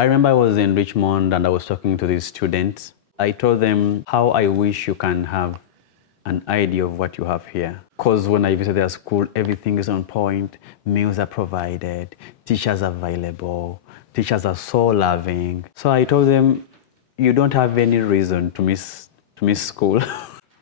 I remember I was in Richmond and I was talking to these students. I told them how I wish you can have an idea of what you have here. Because when I visit their school, everything is on point, meals are provided, teachers are available, teachers are so loving. So I told them, you don't have any reason to miss school.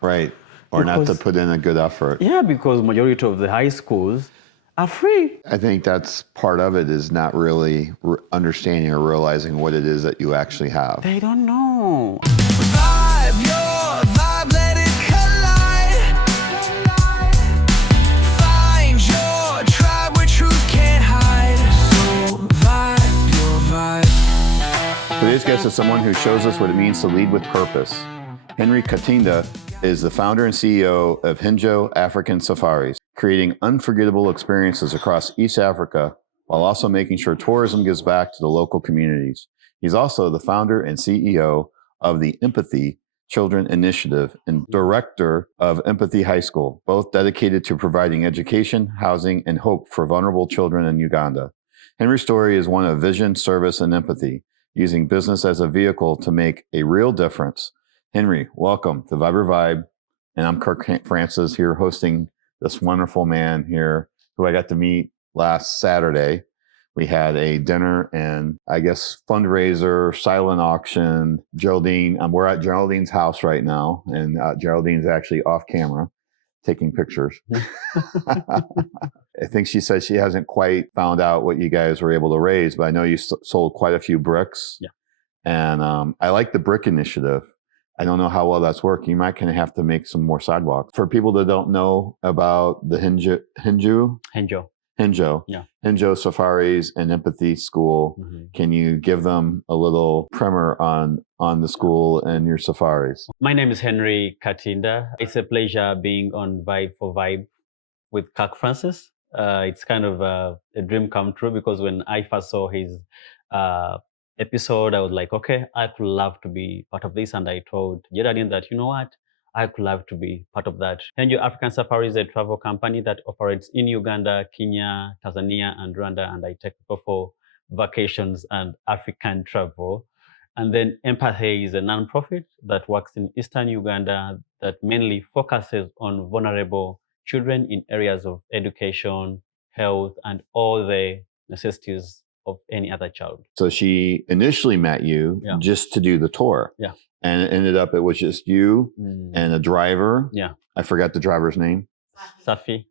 Right. Or not to Because- put in a good effort. Yeah, because majority of the high schools are free. I think that's part of it is not really understanding or realizing what it is that you actually have. They don't know. Vibe, your vibe, let it collide. Find your tribe where truth can't hide. So vibe, your vibe. Today's guest is someone who shows us what it means to lead with purpose. Henry Katinda is the founder and CEO of Hinjo African Safaris, creating unforgettable experiences across East Africa while also making sure tourism gives back to the local communities. He's also the founder and CEO of the Empathy Children Initiative and director of Empathy High School, both dedicated to providing education, housing, and hope for vulnerable children in Uganda. Henry's story is one of vision, service, and empathy, using business as a vehicle to make a real difference. Henry, welcome to Vibe Vibe. And I'm Kirk Francis here hosting this wonderful man here who I got to meet last Saturday. We had a dinner and I guess fundraiser, silent auction. Geraldine, we're at Geraldine's house right now, and Geraldine's actually off camera taking pictures. I think she said she hasn't quite found out what you guys were able to raise, but I know you sold quite a few bricks. Yeah. And I like the brick initiative. I don't know how well that's working. You might kind of have to make some more sidewalks. For people that don't know about the Hinjo Safaris and Empathy School, can you give them a little primer on the school and your safaris? My name is Henry Katinda. It's a pleasure being on Vibe for Vibe with Kirk Francis. It's kind of a dream come true because when I first saw his episode, I was like, okay, I could love to be part of this. And I told Geraldine that, you know what, I could love to be part of that. Henjo African Safari is a travel company that operates in Uganda, Kenya, Tanzania, and Rwanda. And I take people for vacations and African travel. And then Empathy is a nonprofit that works in Eastern Uganda that mainly focuses on vulnerable children in areas of education, health, and all the necessities of any other child. So she initially met you just to do the tour. Yeah. And it ended up, it was just you and a driver. Yeah. I forgot the driver's name. Safi.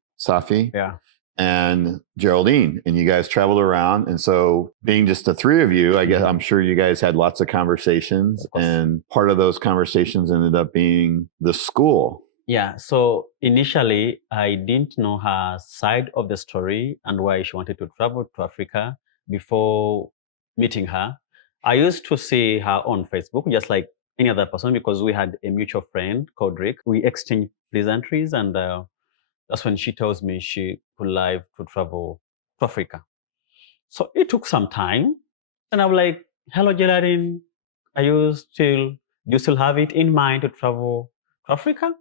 Yeah. And Geraldine. And you guys traveled around. And so being just the three of you, I guess I'm sure you guys had lots of conversations. And part of those conversations ended up being the school. Yeah, so initially I didn't know her side of the story and why she wanted to travel to Africa before meeting her. I used to see her on Facebook, just like any other person, because we had a mutual friend called Rick. We exchanged pleasantries, and that's when she tells me she would like to travel to Africa. So it took some time, and I'm like, hello, Geraldine, do you still have it in mind to travel to Africa?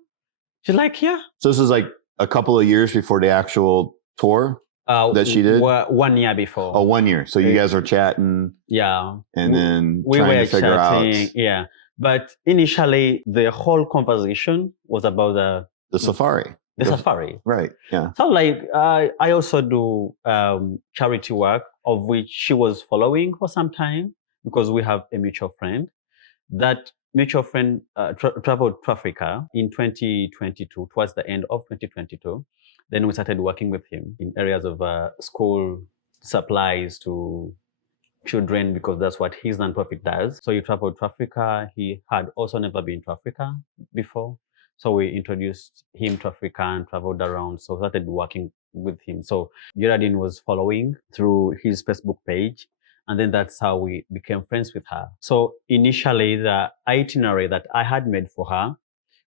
She's like, yeah. So this is like a couple of years before the actual tour that she did? 1 year before. Oh, 1 year. So you guys are chatting. Yeah. And then we trying were to figure chatting, out. Yeah. But initially, the whole conversation was about The safari. Safari. Right. Yeah. So like, I also do charity work, of which she was following for some time because we have a mutual friend. That mutual friend traveled to Africa in 2022, towards the end of 2022. Then we started working with him in areas of school supplies to children because that's what his nonprofit does. So he traveled to Africa. He had also never been to Africa before. So we introduced him to Africa and traveled around. So we started working with him. So Geraldine was following through his Facebook page. And then that's how we became friends with her. So initially, the itinerary that I had made for her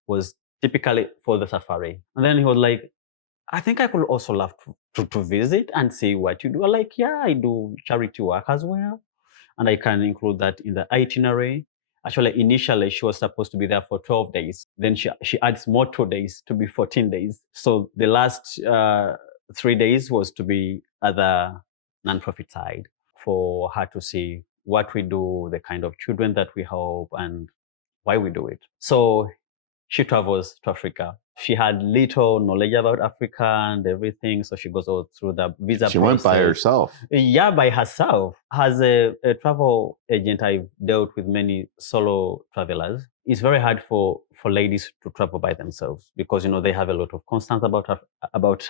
was typically for the safari. And then he was like, I think I could also love to visit and see what you do. I'm like, yeah, I do charity work as well. And I can include that in the itinerary. Actually, initially, she was supposed to be there for 12 days. Then she adds more 2 days to be 14 days. So the last 3 days was to be at the nonprofit side for her to see what we do, the kind of children that we help, and why we do it. So she travels to Africa. She had little knowledge about Africa and everything, so she goes all through the visa She process. went by herself. Yeah, by herself. As a travel agent, I've dealt with many solo travelers. It's very hard for ladies to travel by themselves because they have a lot of concerns about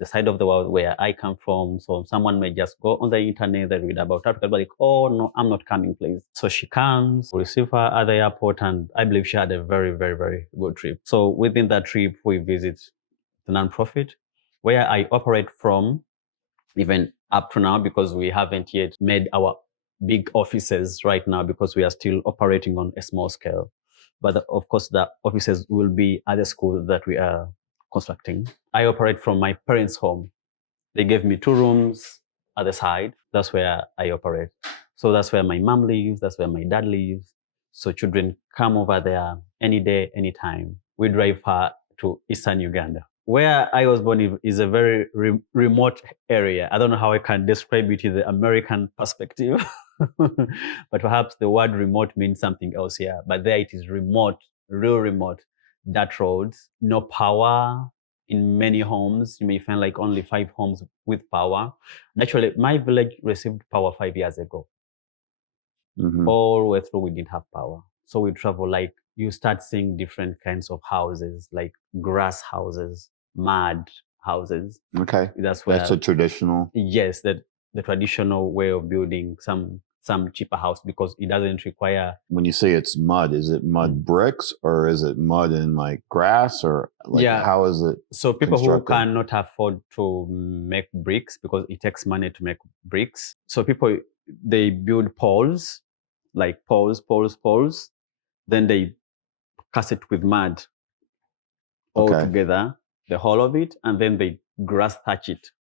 the side of the world where I come from. So someone may just go on the internet, they read about Africa, but like, oh no, I'm not coming, please. So she comes, we receive her at the airport, and I believe she had a very, very, very good trip. So within that trip, we visit the nonprofit where I operate from, even up to now, because we haven't yet made our big offices right now because we are still operating on a small scale. But of course, the offices will be at the school that we are constructing. I operate from my parents' home. They gave me 2 rooms at the side. That's where I operate. So that's where my mom lives. That's where my dad lives. So children come over there any day, anytime. We drive her to Eastern Uganda. Where I was born is a very remote area. I don't know how I can describe it in the American perspective, but perhaps the word remote means something else here. But there it is remote, real remote. Dirt roads, no power. In many homes, you may find like only 5 homes with power. Actually, my village received power 5 years ago. All the way through, we didn't have power. So we travel, like you start seeing different kinds of houses, like grass houses, mud houses. Okay. That's where That's a traditional. Yes, the traditional way of building some cheaper house because it doesn't require. When you say it's mud, is it mud bricks or is it mud in like grass or like how is it? So people who constructed? cannot afford to make bricks because it takes money to make bricks. So people, they build poles, like poles. Then they cast it with mud all together, the whole of it, and then they grass thatch it.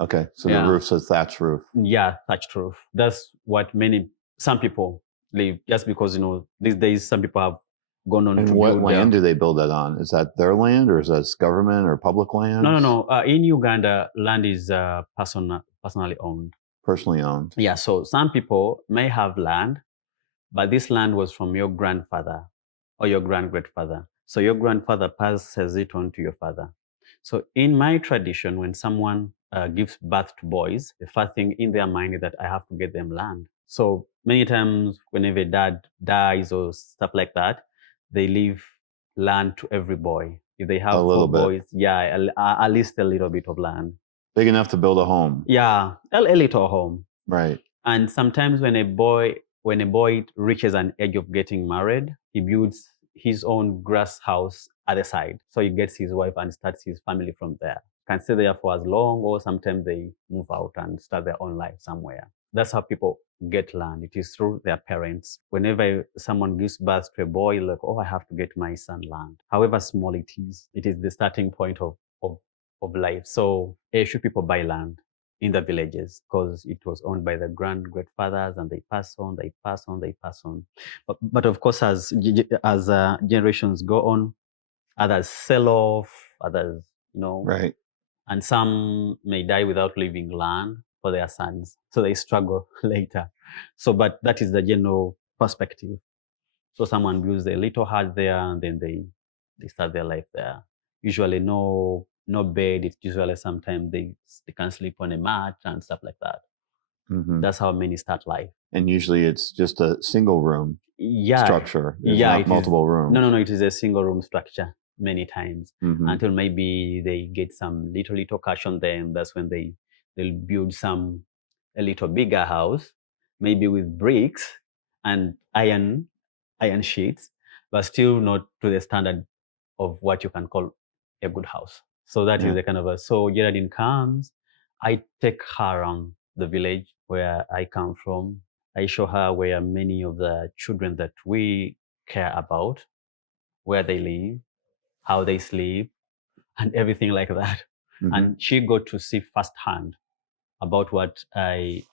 Okay, so the roof's a thatched roof. Yeah, thatched roof. That's what some people live, just because these days some people have gone on. And to what build land do they build that on? Is that their land or is that government or public land? No. In Uganda, land is personally owned. Personally owned. Yeah. So some people may have land, but this land was from your grandfather or your great-grandfather. So your grandfather passes it on to your father. So in my tradition, when someone gives birth to boys, the first thing in their mind is that I have to get them land. So many times whenever dad dies or stuff like that, they leave land to every boy. If they have 4 boys, at least a little bit of land. Big enough to build a home. Yeah, a little home. Right. And sometimes when a boy reaches an age of getting married, he builds his own grass house at the side. So he gets his wife and starts his family from there. Can stay there for as long, or sometimes they move out and start their own life somewhere. That's how people get land. It is through their parents. Whenever someone gives birth to a boy, like, oh, I have to get my son land. However small it is the starting point of life. So should people buy land in the villages because it was owned by the great-fathers, and they pass on. But of course, as generations go on, others sell off, others, Right. and some may die without leaving land for their sons, so they struggle later. So, but that is the general perspective. So someone builds a little hut there, and then they start their life there. Usually no bed. It's usually sometimes they can sleep on a mat and stuff like that. That's how many start life. And usually it's just a single room structure. There's not multiple rooms. No. It is a single room structure many times until maybe they get some little cash on them. That's when they'll build a little bigger house, maybe with bricks and iron sheets, but still not to the standard of what you can call a good house. So that is the kind of so Geraldine comes, I take her around the village where I come from. I show her where many of the children that we care about, where they live, how they sleep, and everything like that. And she got to see firsthand about what I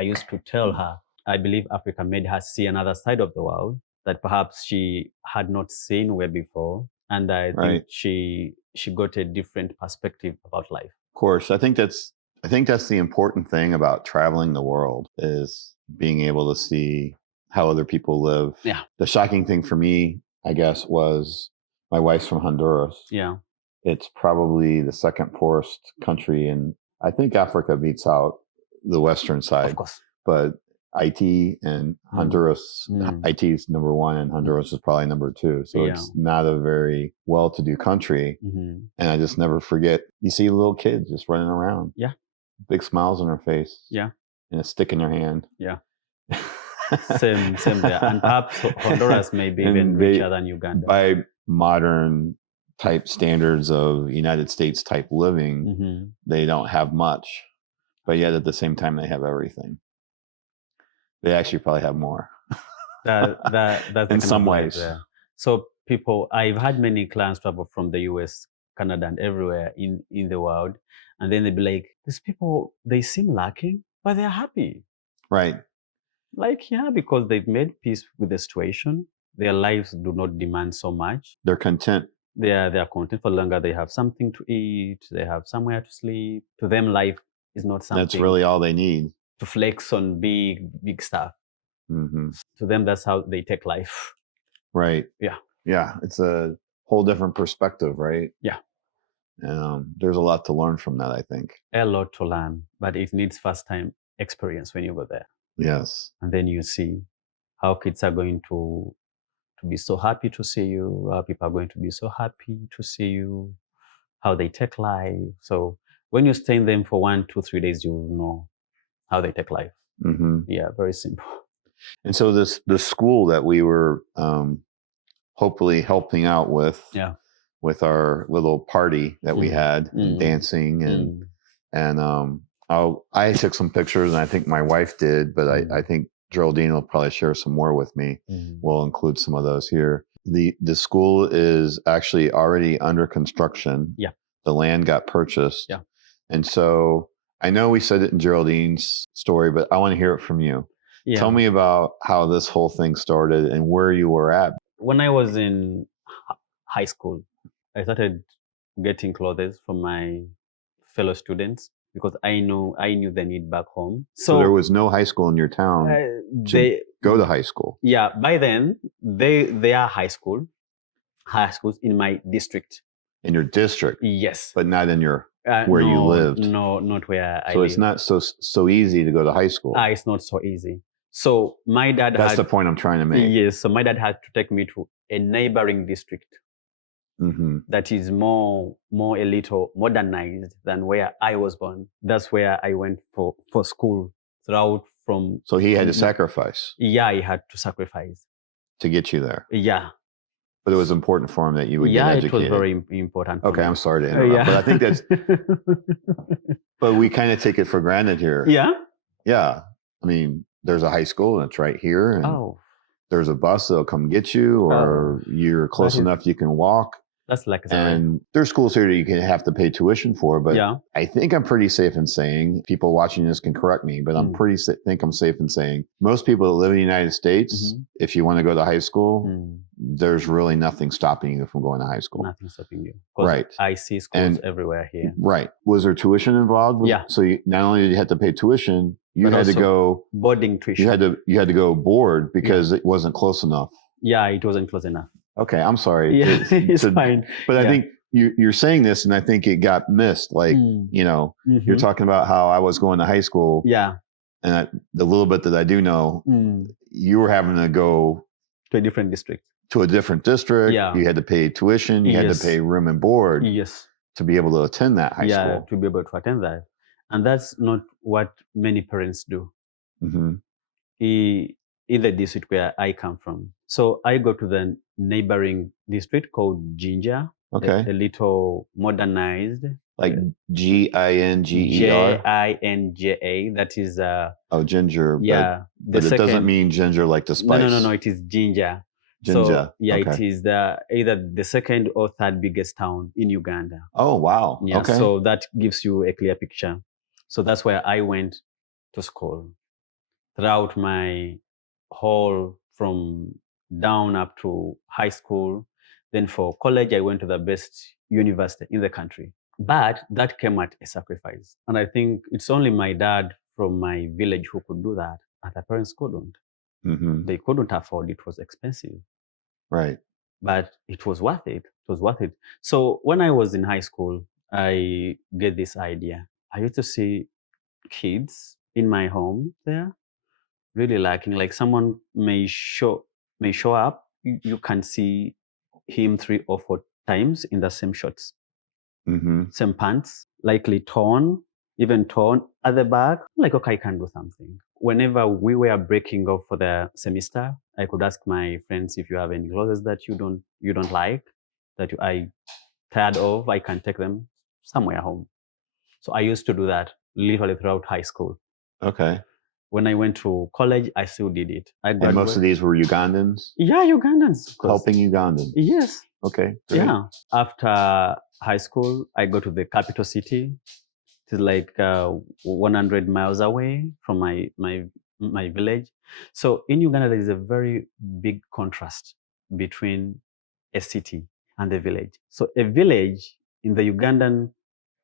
used to tell her. I believe Africa made her see another side of the world that perhaps she had not seen where before. And I think she got a different perspective about life. Of course. I think that's the important thing about traveling the world is being able to see how other people live. Yeah. The shocking thing for me, I guess, was my wife's from Honduras. Yeah. It's probably the second poorest country, and I think Africa beats out the western side. Of course. But IT and Honduras, IT is number one, and Honduras is probably number two. So it's not a very well-to-do country. And I just never forget, you see little kids just running around. Yeah. Big smiles on their face. Yeah. And a stick in their hand. Yeah. Same there. And perhaps Honduras may be even richer than Uganda. By modern type standards of United States type living, they don't have much. But yet at the same time, they have everything. They actually probably have more. That's in some ways. There. So I've had many clients travel from the US, Canada, and everywhere in the world. And then they'd be like, these people, they seem lacking, but they're happy. Right. Like, yeah, because they've made peace with the situation. Their lives do not demand so much. They're content. They are content for longer. They have something to eat. They have somewhere to sleep. To them, life is not something. That's really all they need. To flex on big stuff. To them, that's how they take life. Right. Yeah. Yeah. It's a whole different perspective, right? Yeah. There's a lot to learn from that, I think. A lot to learn, but it needs first-time experience when you go there. Yes. And then you see how kids are going to be so happy to see you, how people are going to be so happy to see you, how they take life. So when you stay in them for 1, 2, 3 days, you will know how they take life. Yeah, very simple. And so the school that we were hopefully helping out with our little party that we had, and dancing and I took some pictures, and I think my wife did, but I think Geraldine will probably share some more with me. We'll include some of those here. The school is actually already under construction. Yeah. The land got purchased. Yeah. And so I know we said it in Geraldine's story, but I want to hear it from you. Yeah. Tell me about how this whole thing started and where you were at. When I was in high school, I started getting clothes from my fellow students because I knew the need back home. So there was no high school in your town to go to high school. Yeah, by then they are high schools in my district. In your district? Yes. But not in your where you lived. No, not where I live. So it's not so easy to go to high school. It's not so easy. So my dad That's the point I'm trying to make. Yes. So my dad had to take me to a neighboring district that is more a little modernized than where I was born. That's where I went for school throughout from. So he had to sacrifice. Yeah, he had to sacrifice to get you there. Yeah. But it was important for him that you would get educated. Yeah, it was very important. Okay, I'm sorry to interrupt, but I think that's. But we kind of take it for granted here. Yeah. Yeah, I mean, there's a high school and it's right here, and there's a bus that'll come get you, or you're close enough you can walk. That's like and there's schools here that you can have to pay tuition for, but I think I'm pretty safe in saying, people watching this can correct me, but I'm think I'm safe in saying most people that live in the United States, if you want to go to high school, there's really nothing stopping you from going to high school. Nothing stopping you. Right. I see schools everywhere here. Right. Was there tuition involved? Yeah. So not only did you have to pay tuition, you had to go boarding tuition. You had to go board because it wasn't close enough. Yeah, it wasn't close enough. Okay, I'm sorry. Yeah, it's fine. But I think you're saying this, and I think it got missed. Like, you're talking about how I was going to high school. Yeah. And the little bit that I do know, you were having to go to a different district. Yeah. You had to pay tuition. You had to pay room and board. Yes. To be able to attend that high school. Yeah, to be able to attend that. And that's not what many parents do. In the district where I come from. So I go to the neighboring district called Ginger. Okay. A little modernized. Like Ginger? Jinja. That is ginger. Yeah. But it doesn't mean ginger like the spice. No, it is Ginger. Ginger. So, it is either the second or third biggest town in Uganda. Oh, wow. Yeah, okay. So that gives you a clear picture. So that's where I went to school. Throughout my whole from down up to high school. Then for college, I went to the best university in the country. But that came at a sacrifice. And I think it's only my dad from my village who could do that. other parents couldn't. Mm-hmm. They couldn't afford it. It was expensive, Right. but it was worth it. It was worth it. So when I was in high school, I get this idea. I used to see kids in my home there really lacking. Like someone may show up, you can see him 3 or 4 times in the same shorts, Mm-hmm. same pants, likely torn, even torn at the back. Like, okay, I can do something. Whenever we were breaking up for the semester, I could ask my friends, if you have any clothes that you don't like, that I tired of, I can take them somewhere home. So I used to do that literally throughout high school. Okay. When I went to college, I still did it. I And most of graduated. these were Ugandans? Yeah, Ugandans, of course. Helping Ugandans? Yes. Okay, great. Yeah. After high school, I go to the capital city. It is like 100 miles away from my village. So in Uganda, there is a very big contrast between a city and a village. So a village in the Ugandan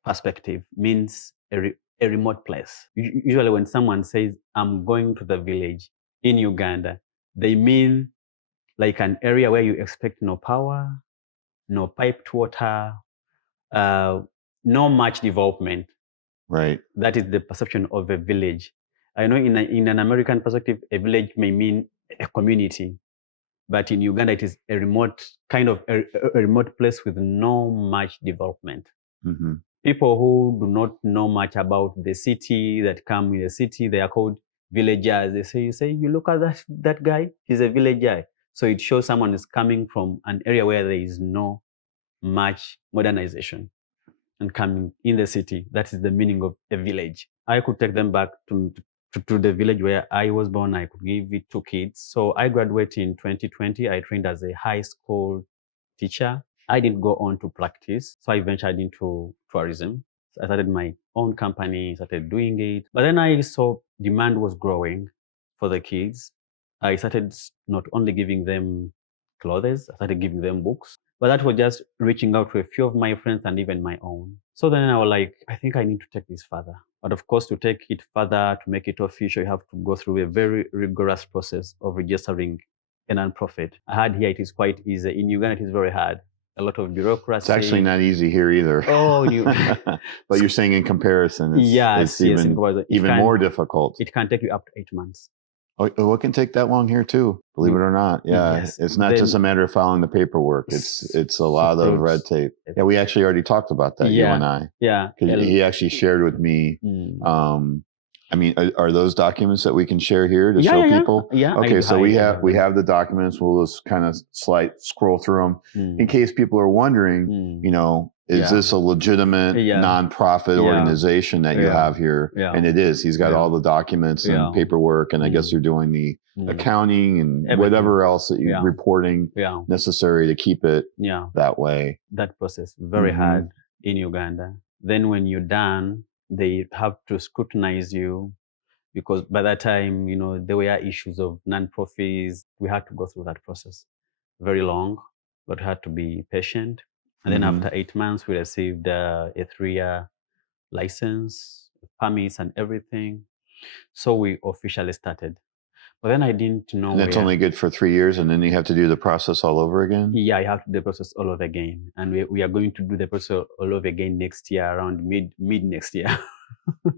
perspective means a remote place. Usually when someone says, I'm going to the village in Uganda, they mean like an area where you expect no power, no piped water, uh, no much development. Right. That is the perception of a village. I know in an American perspective, a village may mean a community, but in Uganda, it is a remote kind of a remote place with no much development. Mm-hmm. People who do not know much about the city, that come in the city, they are called villagers. You look at that guy, he's a villager. So it shows someone is coming from an area where there is no much modernization and coming in the city. That is the meaning of a village. I could take them back to the village where I was born. I could give it to kids. So I graduated in 2020. I trained as a high school teacher. I didn't go on to practice. So I ventured into tourism. So I started my own company, started doing it. But then I saw demand was growing for the kids. I started not only giving them clothes, I started giving them books. But that was just reaching out to a few of my friends and even my own. So then I was like, I think I need to take this further. But of course, to take it further, to make it official, you have to go through a very rigorous process of registering a nonprofit. I heard here it is quite easy. In Uganda, it is very hard. A lot of bureaucracy. It's actually not easy here either. Oh, you. But you're saying in comparison, it's even more difficult. It can take you up to 8 months. Oh, it can take that long here too, believe it or not. Yeah, Yes. it's not just a matter of filing the paperwork. It's a lot of red tape. Yeah, we actually already talked about that, you and I. Yeah. Because he actually shared with me. I mean, are those documents that we can share here to show people? Yeah. Okay, so we have the documents. We'll just kind of scroll through them in case people are wondering. You know, is this a legitimate nonprofit organization that you have here? Yeah. And it is. He's got all the documents and paperwork, and I guess you're doing the accounting and everything. Whatever else that you're reporting necessary to keep it that way. That process very hard in Uganda. Then when you're done, they have to scrutinize you, because by that time, you know, there were issues of non-profits. We had to go through that process. Very long, but had to be patient. And then after 8 months, we received a 3-year license, permits and everything. So we officially started. But then I didn't know. And that's only good for 3 years, and then you have to do the process all over again? Yeah, you have to do the process all over again. And we are going to do the process all over again next year, around mid next year.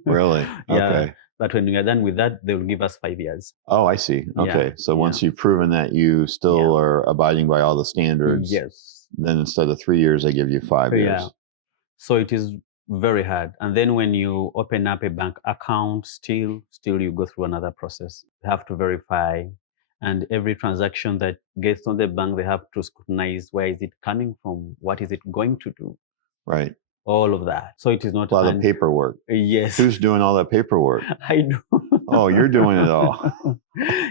Really? Yeah. Okay. But when we are done with that, they will give us 5 years. Oh, I see. Okay. So once you've proven that you still are abiding by all the standards, then instead of 3 years, they give you 5 years. Yeah. So it is very hard. And then when you open up a bank account, still you go through another process. They have to verify, and every transaction that gets on the bank, they have to scrutinize, where is it coming from? What is it going to do? Right. All of that. So it is not a lot of paperwork. Yes. Who's doing all that paperwork? I do. Oh, you're doing it all.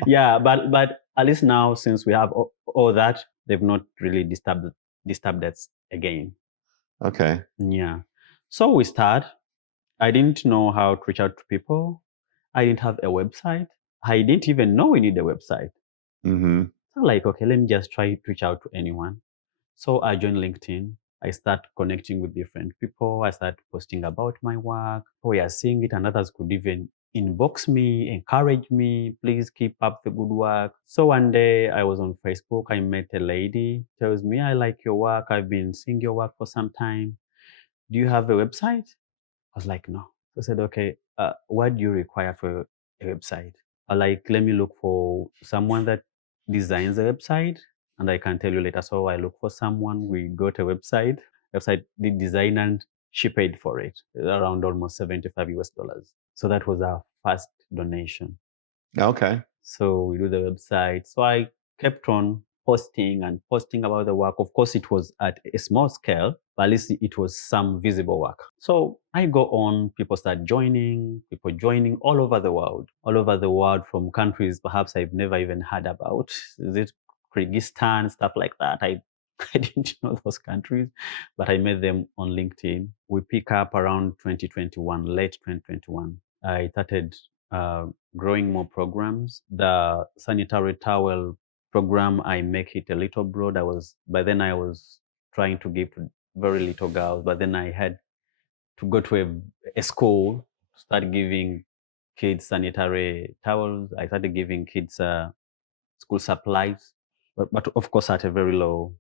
Yeah, but at least now, since we have all that, they've not really disturbed us again. Okay. Yeah. So we start. I didn't know how to reach out to people. I didn't have a website. I didn't even know we need a website. Mm-hmm. So like, okay, let me just try to reach out to anyone. So I joined LinkedIn. I start connecting with different people. I start posting about my work. We are seeing it, and others could even inbox me, encourage me, please keep up the good work. So one day I was on Facebook, I met a lady, tells me, I like your work, I've been seeing your work for some time. Do you have a website? I was like, no. So I said, okay, what do you require for a website? I like, let me look for someone that designs a website and I can tell you later. So I look for someone, we got a website did design and she paid for it around almost 75 US dollars. So that was our first donation. Okay. So we do the website. So I kept on posting and posting about the work. Of course, it was at a small scale, but at least it was some visible work. So I go on, people joining all over the world from countries perhaps I've never even heard about. Is it Kyrgyzstan, stuff like that? I didn't know those countries, but I met them on LinkedIn. We pick up around 2021, late 2021. I started growing more programs. The sanitary towel program, I make it a little broad. By then I was trying to give to very little girls, but then I had to go to a school, start giving kids sanitary towels. I started giving kids school supplies, but of course at a very low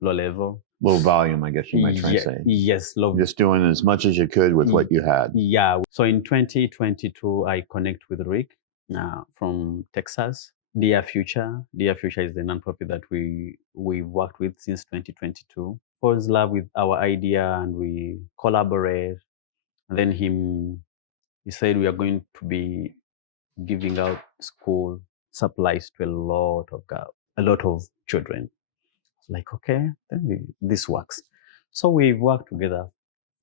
level. Low volume, I guess you might try to say. Yes, low. Just doing as much as you could with what you had. Yeah. So in 2022, I connect with Rick from Texas. Dear Future is the nonprofit that we've worked with since 2022. Falls in love with our idea and we collaborate. And then he said we are going to be giving out school supplies to a lot of children. Like, okay, then this works. So we've worked together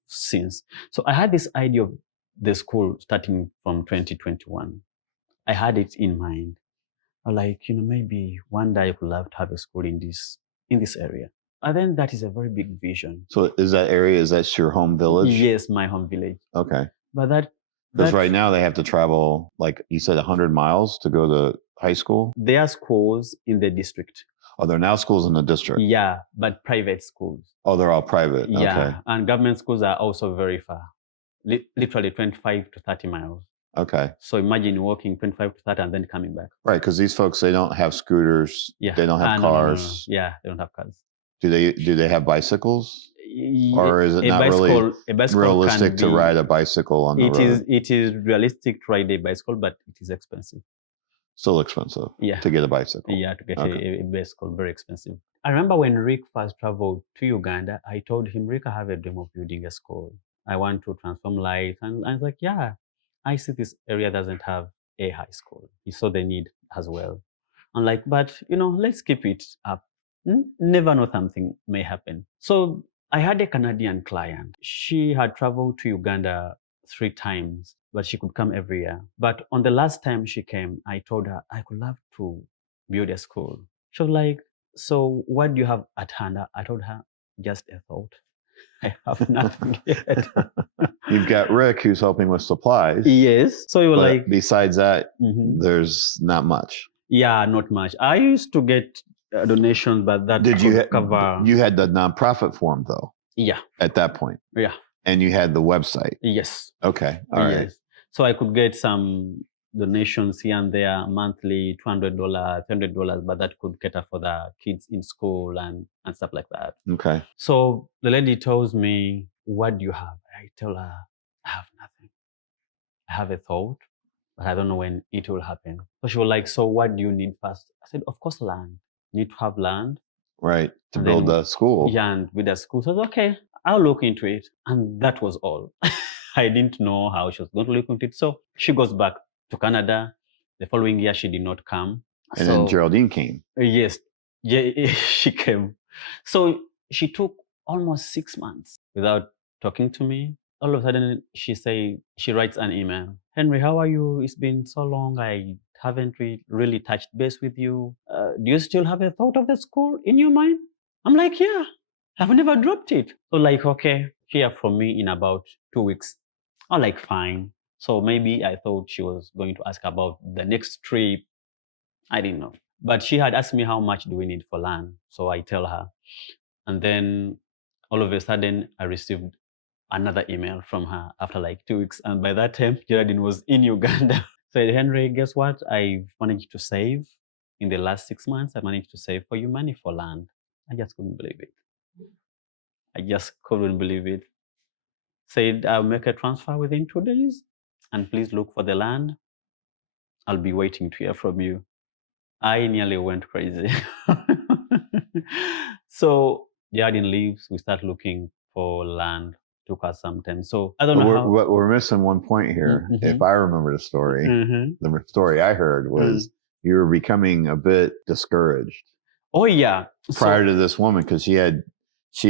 since. So I had this idea of the school starting from 2021. I had it in mind. I was like, maybe one day I could love to have a school in this area. And then that is a very big vision. So is that your home village? Yes, my home village. Okay. But because right now they have to travel, like you said, 100 miles to go to high school? There are schools in the district. Oh, there are now schools in the district? Yeah, but private schools. Oh, they're all private. Yeah, okay. And government schools are also very far, literally 25 to 30 miles. Okay. So imagine walking 25 to 30 and then coming back. Right, because these folks, they don't have scooters. Yeah. They don't have cars. No. Yeah, they don't have cars. Do they have bicycles? Or is it not really realistic to ride a bicycle on the road? It is realistic to ride a bicycle, but it is expensive. Still expensive. Yeah. To get a bicycle. Yeah, to get a bicycle, very expensive. I remember when Rick first traveled to Uganda, I told him, Rick, I have a dream of building a school. I want to transform lives. And I was like, yeah, I see this area doesn't have a high school. He saw the need as well. I'm like, but let's keep it up. Never know, something may happen. So I had a Canadian client. She had traveled to Uganda 3 times, but she could come every year. But on the last time she came, I told her I could love to build a school. She was like, so what do you have at hand? I told her, just a thought. I have nothing yet. You've got Rick who's helping with supplies. Yes. So you were like, besides that, there's not much. Yeah, not much. I used to get donations, but that did you cover. You had the nonprofit form though? Yeah. At that point. Yeah. And you had the website. Yes. Okay. All right. Yes. So I could get some donations here and there, monthly, $200, $300, but that could cater for the kids in school and stuff like that. Okay. So the lady tells me, what do you have? I tell her, I have nothing. I have a thought, but I don't know when it will happen. So she was like, so what do you need first? I said, of course, land. Need to have land. Right. To build a school. Yeah, and with a school. So I said, okay, I'll look into it. And that was all. I didn't know how she was going to look into it. So she goes back to Canada. The following year, she did not come. And then Geraldine came. Yes. Yeah, she came. So she took almost 6 months without talking to me. All of a sudden, she writes an email. Henry, how are you? It's been so long. I haven't really touched base with you. Do you still have a thought of the school in your mind? I'm like, yeah, I've never dropped it. So like, okay, hear from me in about 2 weeks. I'm like, fine. So maybe I thought she was going to ask about the next trip. I didn't know. But she had asked me how much do we need for land. So I tell her. And then all of a sudden I received another email from her after like 2 weeks. And by that time, Geraldine was in Uganda. Said, Henry, guess what? I've managed to save in the last 6 months. I managed to save for you money for land. I just couldn't believe it. I just couldn't believe it. Said, I'll make a transfer within 2 days and please look for the land. I'll be waiting to hear from you. I nearly went crazy. So Geraldine leaves. We start looking for land. Took us some time. So I don't know how. We're missing one point here. If I remember the story, the story I heard was you were becoming a bit discouraged. Oh yeah. Prior to this woman, because she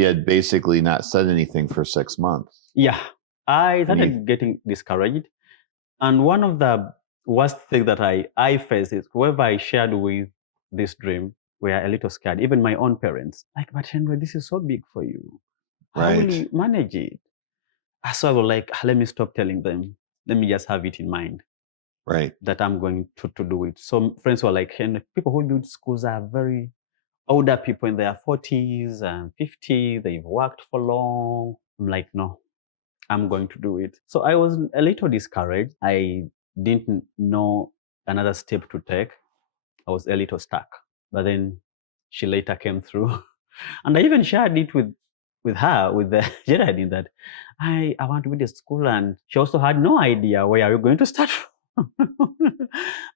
had basically not said anything for 6 months. Yeah, I started getting discouraged, and one of the worst things that I faced is whoever I shared with this dream were a little scared. Even my own parents, like, but Henry, this is so big for you. How will you manage it? So I was like, let me stop telling them. Let me just have it in mind. Right. That I'm going to do it. Some friends were like, Henry, people who build schools are very older people in their 40s and 50s. They've worked for long. I'm like, no, I'm going to do it. So I was a little discouraged. I didn't know another step to take. I was a little stuck. But then she later came through. And I even shared it with her, with the Geraldine, that I want to build a school. And she also had no idea where are you going to start from.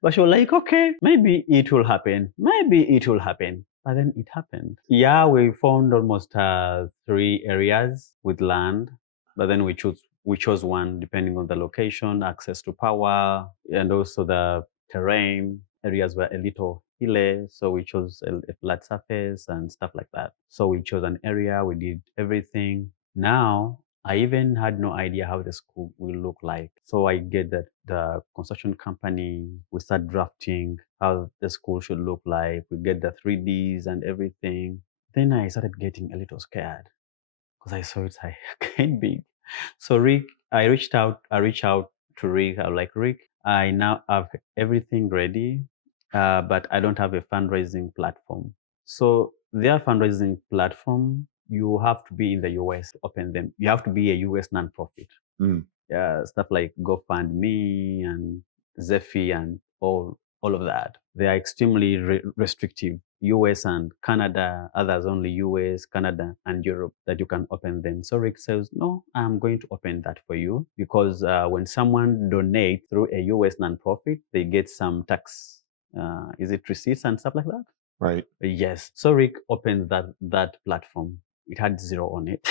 But she was like, okay, maybe it will happen. Maybe it will happen. But then it happened. Yeah, we found almost 3 areas with land. But then we chose one depending on the location, access to power, and also the terrain. Areas were a little hilly, so we chose a flat surface and stuff like that. So we chose an area, we did everything. Now, I even had no idea how the school will look like. So I get that the construction company, we start drafting how the school should look like. We get the 3Ds and everything. Then I started getting a little scared because I saw it's quite big. So Rick, I reached out to Rick. I was like, Rick, I now have everything ready, but I don't have a fundraising platform. So their fundraising platform, you have to be in the US to open them. You have to be a US nonprofit. Stuff like GoFundMe and Zephy and all of that. They are extremely restrictive. US and Canada, others only US, Canada, and Europe that you can open them. So Rick says, no, I'm going to open that for you because when someone donates through a US nonprofit, they get some tax, is it receipts and stuff like that? Right. Yes. So Rick opens that platform. It had 0 on it.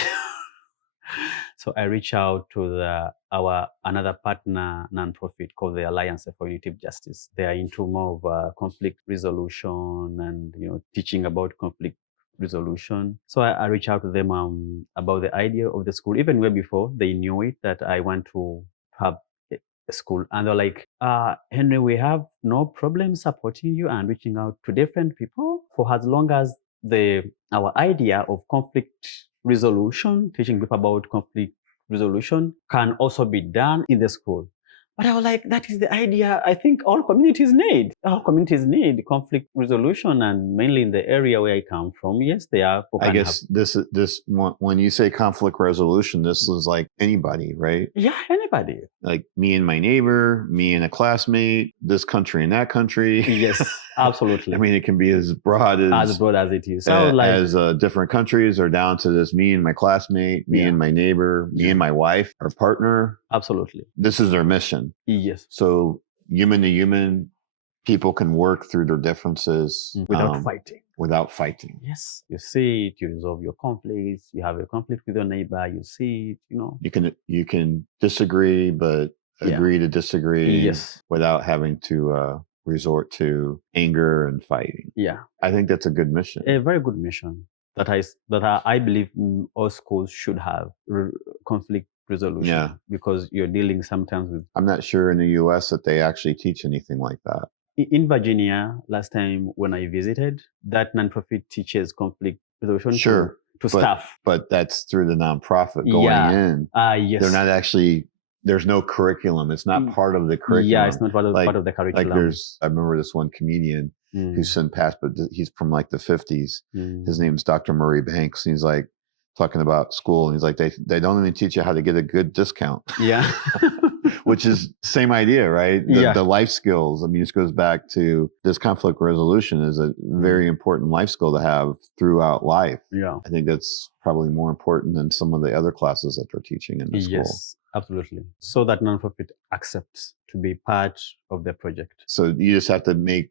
So I reached out to our another partner nonprofit called the Alliance for Unity of Justice. They are into more of conflict resolution and teaching about conflict resolution. So I reached out to them about the idea of the school, even way before they knew it, that I want to have a school. And they're like, Henry, we have no problem supporting you and reaching out to different people for as long as our idea of conflict resolution, teaching people about conflict resolution, can also be done in the school. But I was like, that is the idea I think all communities need. All communities need conflict resolution, and mainly in the area where I come from, yes, they are. I guess this when you say conflict resolution, this is like anybody, right? Yeah, anybody. Like me and my neighbor, me and a classmate, this country and that country. Yes, absolutely. I mean, it can be as broad as it is. So as different countries, or down to this: me and my classmate, me and my neighbor, me and my wife, our partner. Absolutely. This is their mission. Yes. So human to human, people can work through their differences without fighting. Yes. You see it, you resolve your conflicts, you have a conflict with your neighbor, you see it, You can disagree, but agree to disagree. Yes. Without having to resort to anger and fighting. Yeah. I think that's a good mission. A very good mission that I believe all schools should have conflict resolution. Yeah. Because you're dealing sometimes with. I'm not sure in the US that they actually teach anything like that. In Virginia, last time when I visited, that nonprofit teaches conflict resolution to staff. But that's through the nonprofit going in. Yes. They're not actually, there's no curriculum. It's not part of the curriculum. Yeah, it's not part of the curriculum. Like I remember this one comedian who's since passed, but he's from like the 50s. His name's Dr. Murray Banks. And he's like talking about school, and he's like, they don't even teach you how to get a good discount. Yeah. Which is same idea, right? The life skills. I mean, this goes back to this conflict resolution is a very important life skill to have throughout life. Yeah. I think that's probably more important than some of the other classes that they're teaching in the school. Yes, absolutely. So that nonprofit accepts to be part of the project. So you just have to make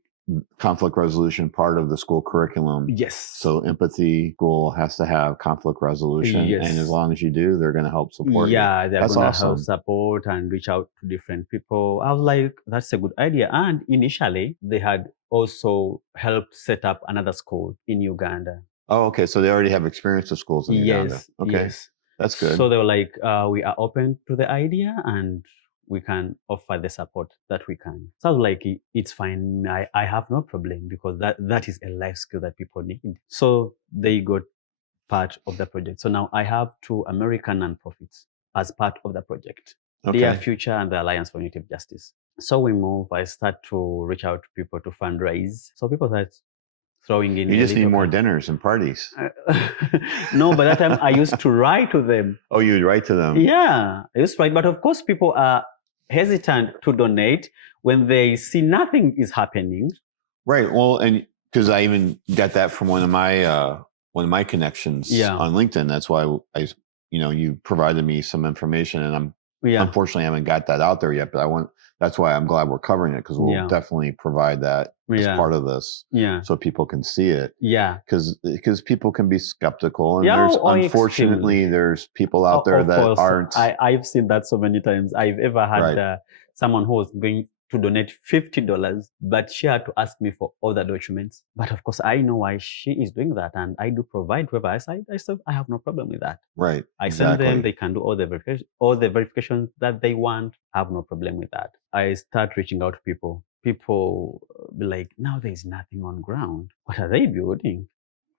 conflict resolution part of the school curriculum. Yes. So empathy school has to have conflict resolution. Yes. And as long as you do, they're going to help support you. Yeah, they're That's going to awesome. help support and reach out to different people. I was like, that's a good idea. And initially, they had also helped set up another school in Uganda. Oh, okay. So they already have experience with schools in Uganda. Yes. Okay. Yes. That's good. So they were like, we are open to the idea and we can offer the support that we can. So I was like, it's fine. I have no problem because that is a life skill that people need. So they got part of the project. So now I have 2 American nonprofits as part of the project. Okay. Their Future and the Alliance for Unity of Justice. So we move, I start to reach out to people to fundraise. So people start throwing in. You just need more dinners and parties. No, but that time I used to write to them. Oh, you'd write to them? Yeah, I used to write. But of course, people are hesitant to donate when they see nothing is happening. Right. Well, and because I even got that from one of my connections on LinkedIn. That's why you provided me some information, and unfortunately haven't got that out there yet. But that's why I'm glad we're covering it, because we'll definitely provide that as part of this, so people can see it. Yeah, because people can be skeptical, and there's people out there that aren't. I've seen that so many times. I've ever had someone who was going to donate $50, but she had to ask me for all the documents. But of course, I know why she is doing that, and I do provide whoever I said. I have no problem with that. Right. I send them; they can do all the verifications that they want. I have no problem with that. I start reaching out to people. People be like, "Now there is nothing on ground. What are they building?"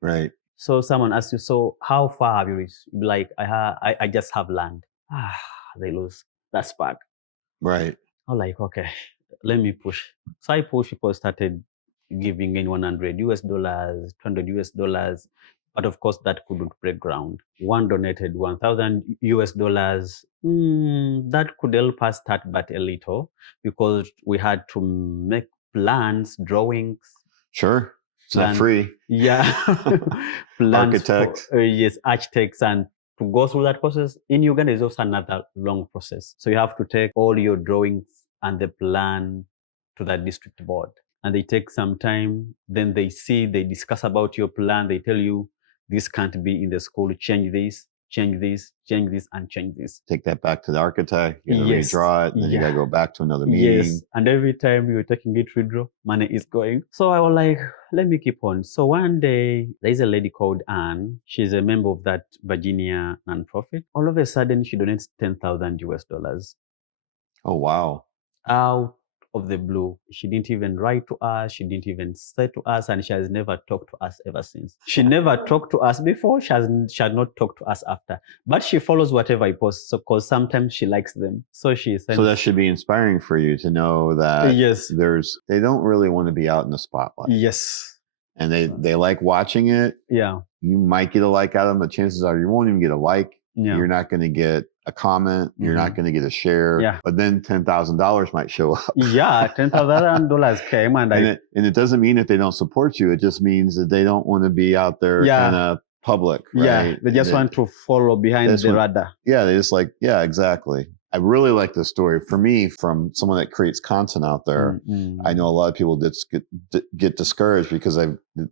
Right. So someone asks you, "So how far have you reached?" You be like, I just have land." They lose that spark. Right. I'm like, okay, let me push. So I push. People started giving in $100, $200. But of course, that couldn't break ground. One donated $1,000. That could help us start but a little, because we had to make plans, drawings. Sure. It's not free. Yeah. Plans. Architects. Yes, architects. And to go through that process in Uganda is also another long process. So you have to take all your drawings and the plan to the district board. And they take some time. Then they discuss about your plan. They tell you, this can't be in the school. Change this, change this, change this, and change this. Take that back to the architect. You gotta redraw it. And then you gotta go back to another meeting. Yes. And every time you're taking it redraw, money is going. So I was like, let me keep on. So one day, there's a lady called Anne. She's a member of that Virginia nonprofit. All of a sudden, she donates $10,000. Oh, wow. Out of the blue. She didn't even write to us. She didn't even say to us, and she has never talked to us ever since. She never talked to us before. She had not talked to us after. But she follows whatever I post, so because sometimes she likes them. So she sends. So that should be inspiring for you to know that they don't really want to be out in the spotlight. Yes. And they like watching it. Yeah. You might get a like out of them, but chances are you won't even get a like. Yeah. You're not going to get a comment. You're not going to get a share. Yeah. But then $10,000 might show up. Yeah, $10,000 came, and it doesn't mean that they don't support you. It just means that they don't want to be out there kind of public. Right? Yeah, they just want to follow behind the radar. Yeah, they just like, yeah, exactly. I really like this story. For me, from someone that creates content out there, I know a lot of people get discouraged because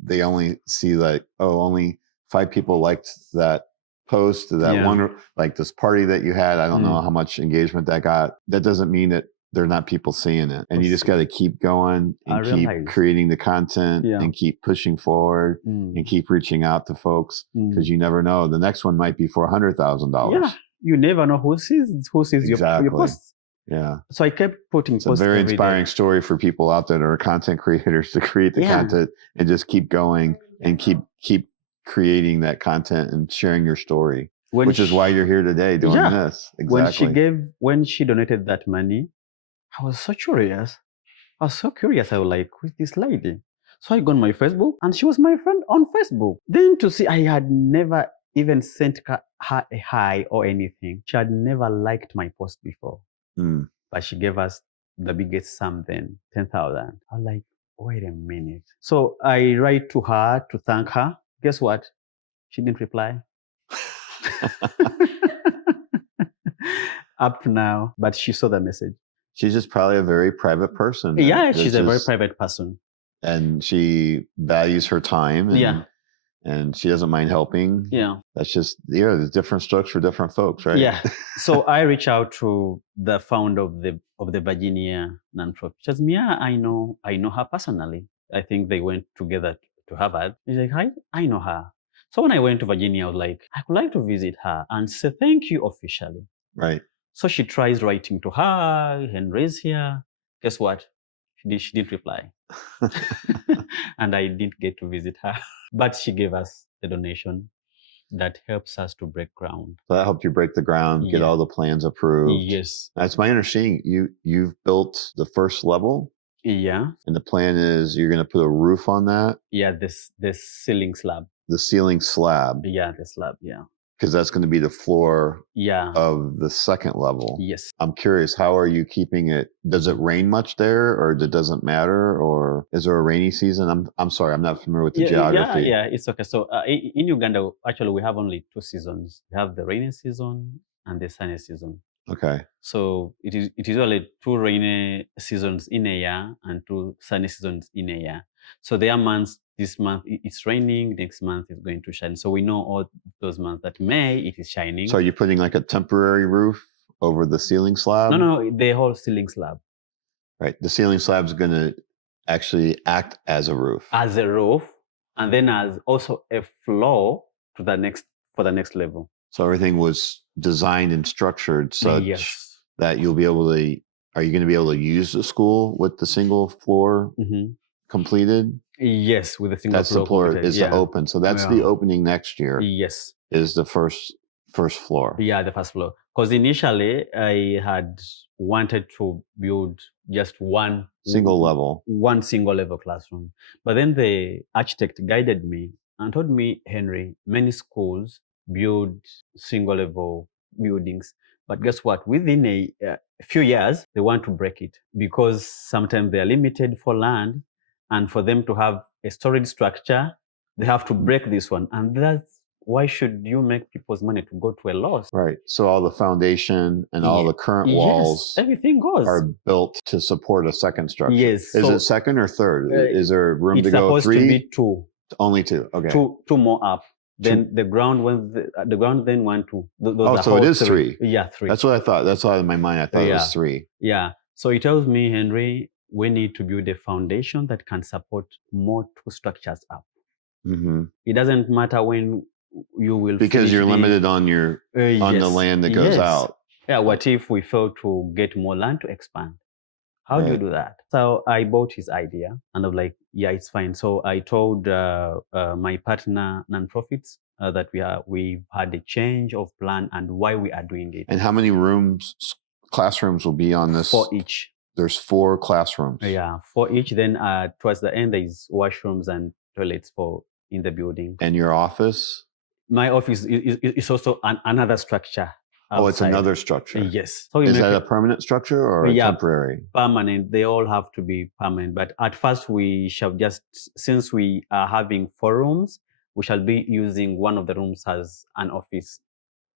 they only see like, only 5 people liked that post, that one, like this party that you had. I don't know how much engagement that got. That doesn't mean that there are not people seeing it. And you just got to keep going and keep creating the content and keep pushing forward and keep reaching out to folks, because you never know. The next one might be for $100,000. Yeah, you never know who sees your posts. Yeah. So I kept putting posts. It's a very inspiring story for people out there that are content creators to create the content and just keep going and keep creating that content and sharing your story, which is why you're here today doing this. Exactly. When she donated that money, I was so curious. I was like, who's this lady? So I go on my Facebook, and she was my friend on Facebook. Then to see, I had never even sent her a hi or anything. She had never liked my post before, Mm. but she gave us the biggest sum then, 10,000. I was like, wait a minute. So I write to her to thank her. Guess what? She didn't reply. Up to now, but she saw the message. She's just probably a very private person. Yeah, that she's a very just- private person. and she values her time. And, Yeah. and she doesn't mind helping. Yeah. That's just there's different strokes for different folks, right? Yeah. So I reach out to the founder of the Virginia nonprofit. She says, yeah, I know her personally. I think they went together to Harvard. He's like, hi, I know her. So when I went to Virginia, I was like, I would like to visit her and say thank you officially. Right. So she tries writing to her, Henry's here. Guess what? She didn't reply. And I didn't get to visit her. But she gave us the donation that helps us to break ground. So that helped you break the ground, get Yeah. all the plans approved. Yes. That's my understanding. You've built the first level, Yeah. and the plan is you're going to put a roof on that, Yeah, this ceiling slab. the ceiling slab, Yeah, the slab. Yeah. because that's going to be the floor Yeah. of the second level. Yes. I'm curious, how are you keeping it? Does it rain much there, or it doesn't matter, or is there a rainy season? I'm sorry, I'm not familiar with the geography. Yeah, it's okay. So in Uganda, actually, we have only two seasons. We have the rainy season and the sunny season. Okay. So it is only two rainy seasons in a year and two sunny seasons in a year. So there are months. This month it's raining. Next month it's going to shine. So we know all those months that May it is shining. So are you putting like a temporary roof over the ceiling slab? No, the whole ceiling slab. Right. The ceiling slab is going to actually act as a roof. As a roof, and then as also a floor to for the next level. So everything was designed and structured such Yes. that you'll be able to. Are you going to be able to use the school with the single floor completed? Yes, with the single That's the floor. floor is the open. So that's the opening next year. Yes. Is the first floor. Yeah, the first floor. Because initially I had wanted to build just one Single level classroom. But then the architect guided me and told me, Henry, many schools build single level buildings. But guess what? Within a few years, they want to break it because sometimes they are limited for land. And for them to have a storage structure, they have to break this one. And that's why should you make people's money to go to a loss? Right. So all the foundation and all the current walls everything goes. are built to support a second structure. Yes. Is it second or third? Is there room it's to go supposed 3? To be 2. Only 2. Okay. Two more up. Then the ground the ground then 1, 2. Those so it is 3. Yeah, 3. That's what I thought. That's why in my mind I thought it was 3. Yeah. So he tells me, Henry, we need to build a foundation that can support more 2 structures up. Mm-hmm. It doesn't matter when you will because you're limited on your on the land that goes out. Yeah. What if we fail to get more land to expand? How do you do that? So I bought his idea and I'm like, yeah, it's fine. So I told my partner nonprofits that we've had a change of plan and why we are doing it. And how many classrooms will be on this? 4 each. There's 4 classrooms. Yeah, 4 each. Then towards the end, there's washrooms and toilets in the building. And your office? My office is also another structure. Outside. Oh, it's another structure. Yes. So is that a permanent structure or temporary? Permanent. They all have to be permanent. But at first, we shall since we are having 4 rooms, we shall be using one of the rooms as an office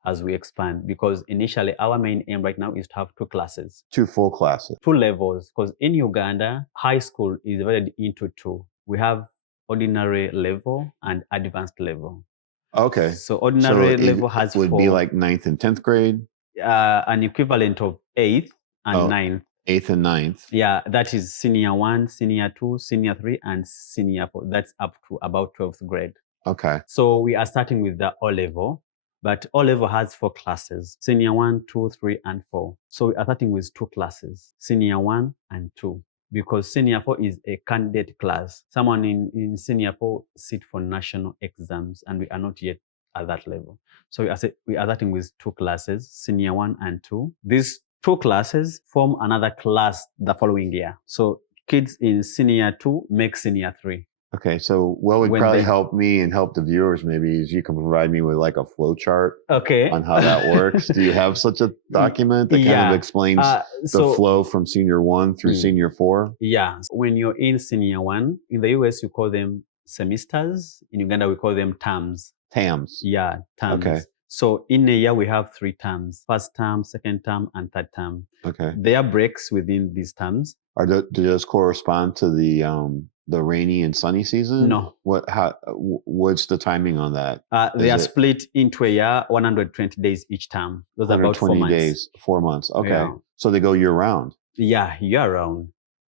as we expand. Because initially, our main aim right now is to have 2 classes. 2 full classes. 2 levels. Because in Uganda, high school is divided into 2. We have ordinary level and advanced level. Okay. So ordinary level has would be like 9th and 10th grade? An equivalent of 8th and 9th. 8th and 9th. Yeah, that is senior 1, senior 2, senior 3, and senior 4. That's up to about 12th grade. Okay. So we are starting with the O level, but O level has 4 classes, senior 1, 2, 3, and 4. So we are starting with 2 classes, senior 1 and 2. Because senior 4 is a candidate class. Someone in senior 4 sit for national exams, and we are not yet at that level. So we are starting with 2 classes, senior 1 and 2. These 2 classes form another class the following year. So kids in senior 2 make senior 3. Okay, so what would When probably they- help me and help the viewers maybe is you can provide me with like a flow chart Okay. on how that works. Do you have such a document that kind Yeah. of explains the So flow from senior 1 through senior 4? yeah, when you're in senior 1, in the US you call them semesters. In Uganda we call them terms. TAMS. Yeah, terms. Okay. So in a year we have 3 terms: first term, second term, and third term. Okay. There are breaks within these terms. Do those correspond to the rainy and sunny season? No. What's the timing on that? They Is are it split into a year, 120 days each term. Those are about 4 120 months. days, 4 months. Okay. Yeah. So they go year round. Yeah, year round.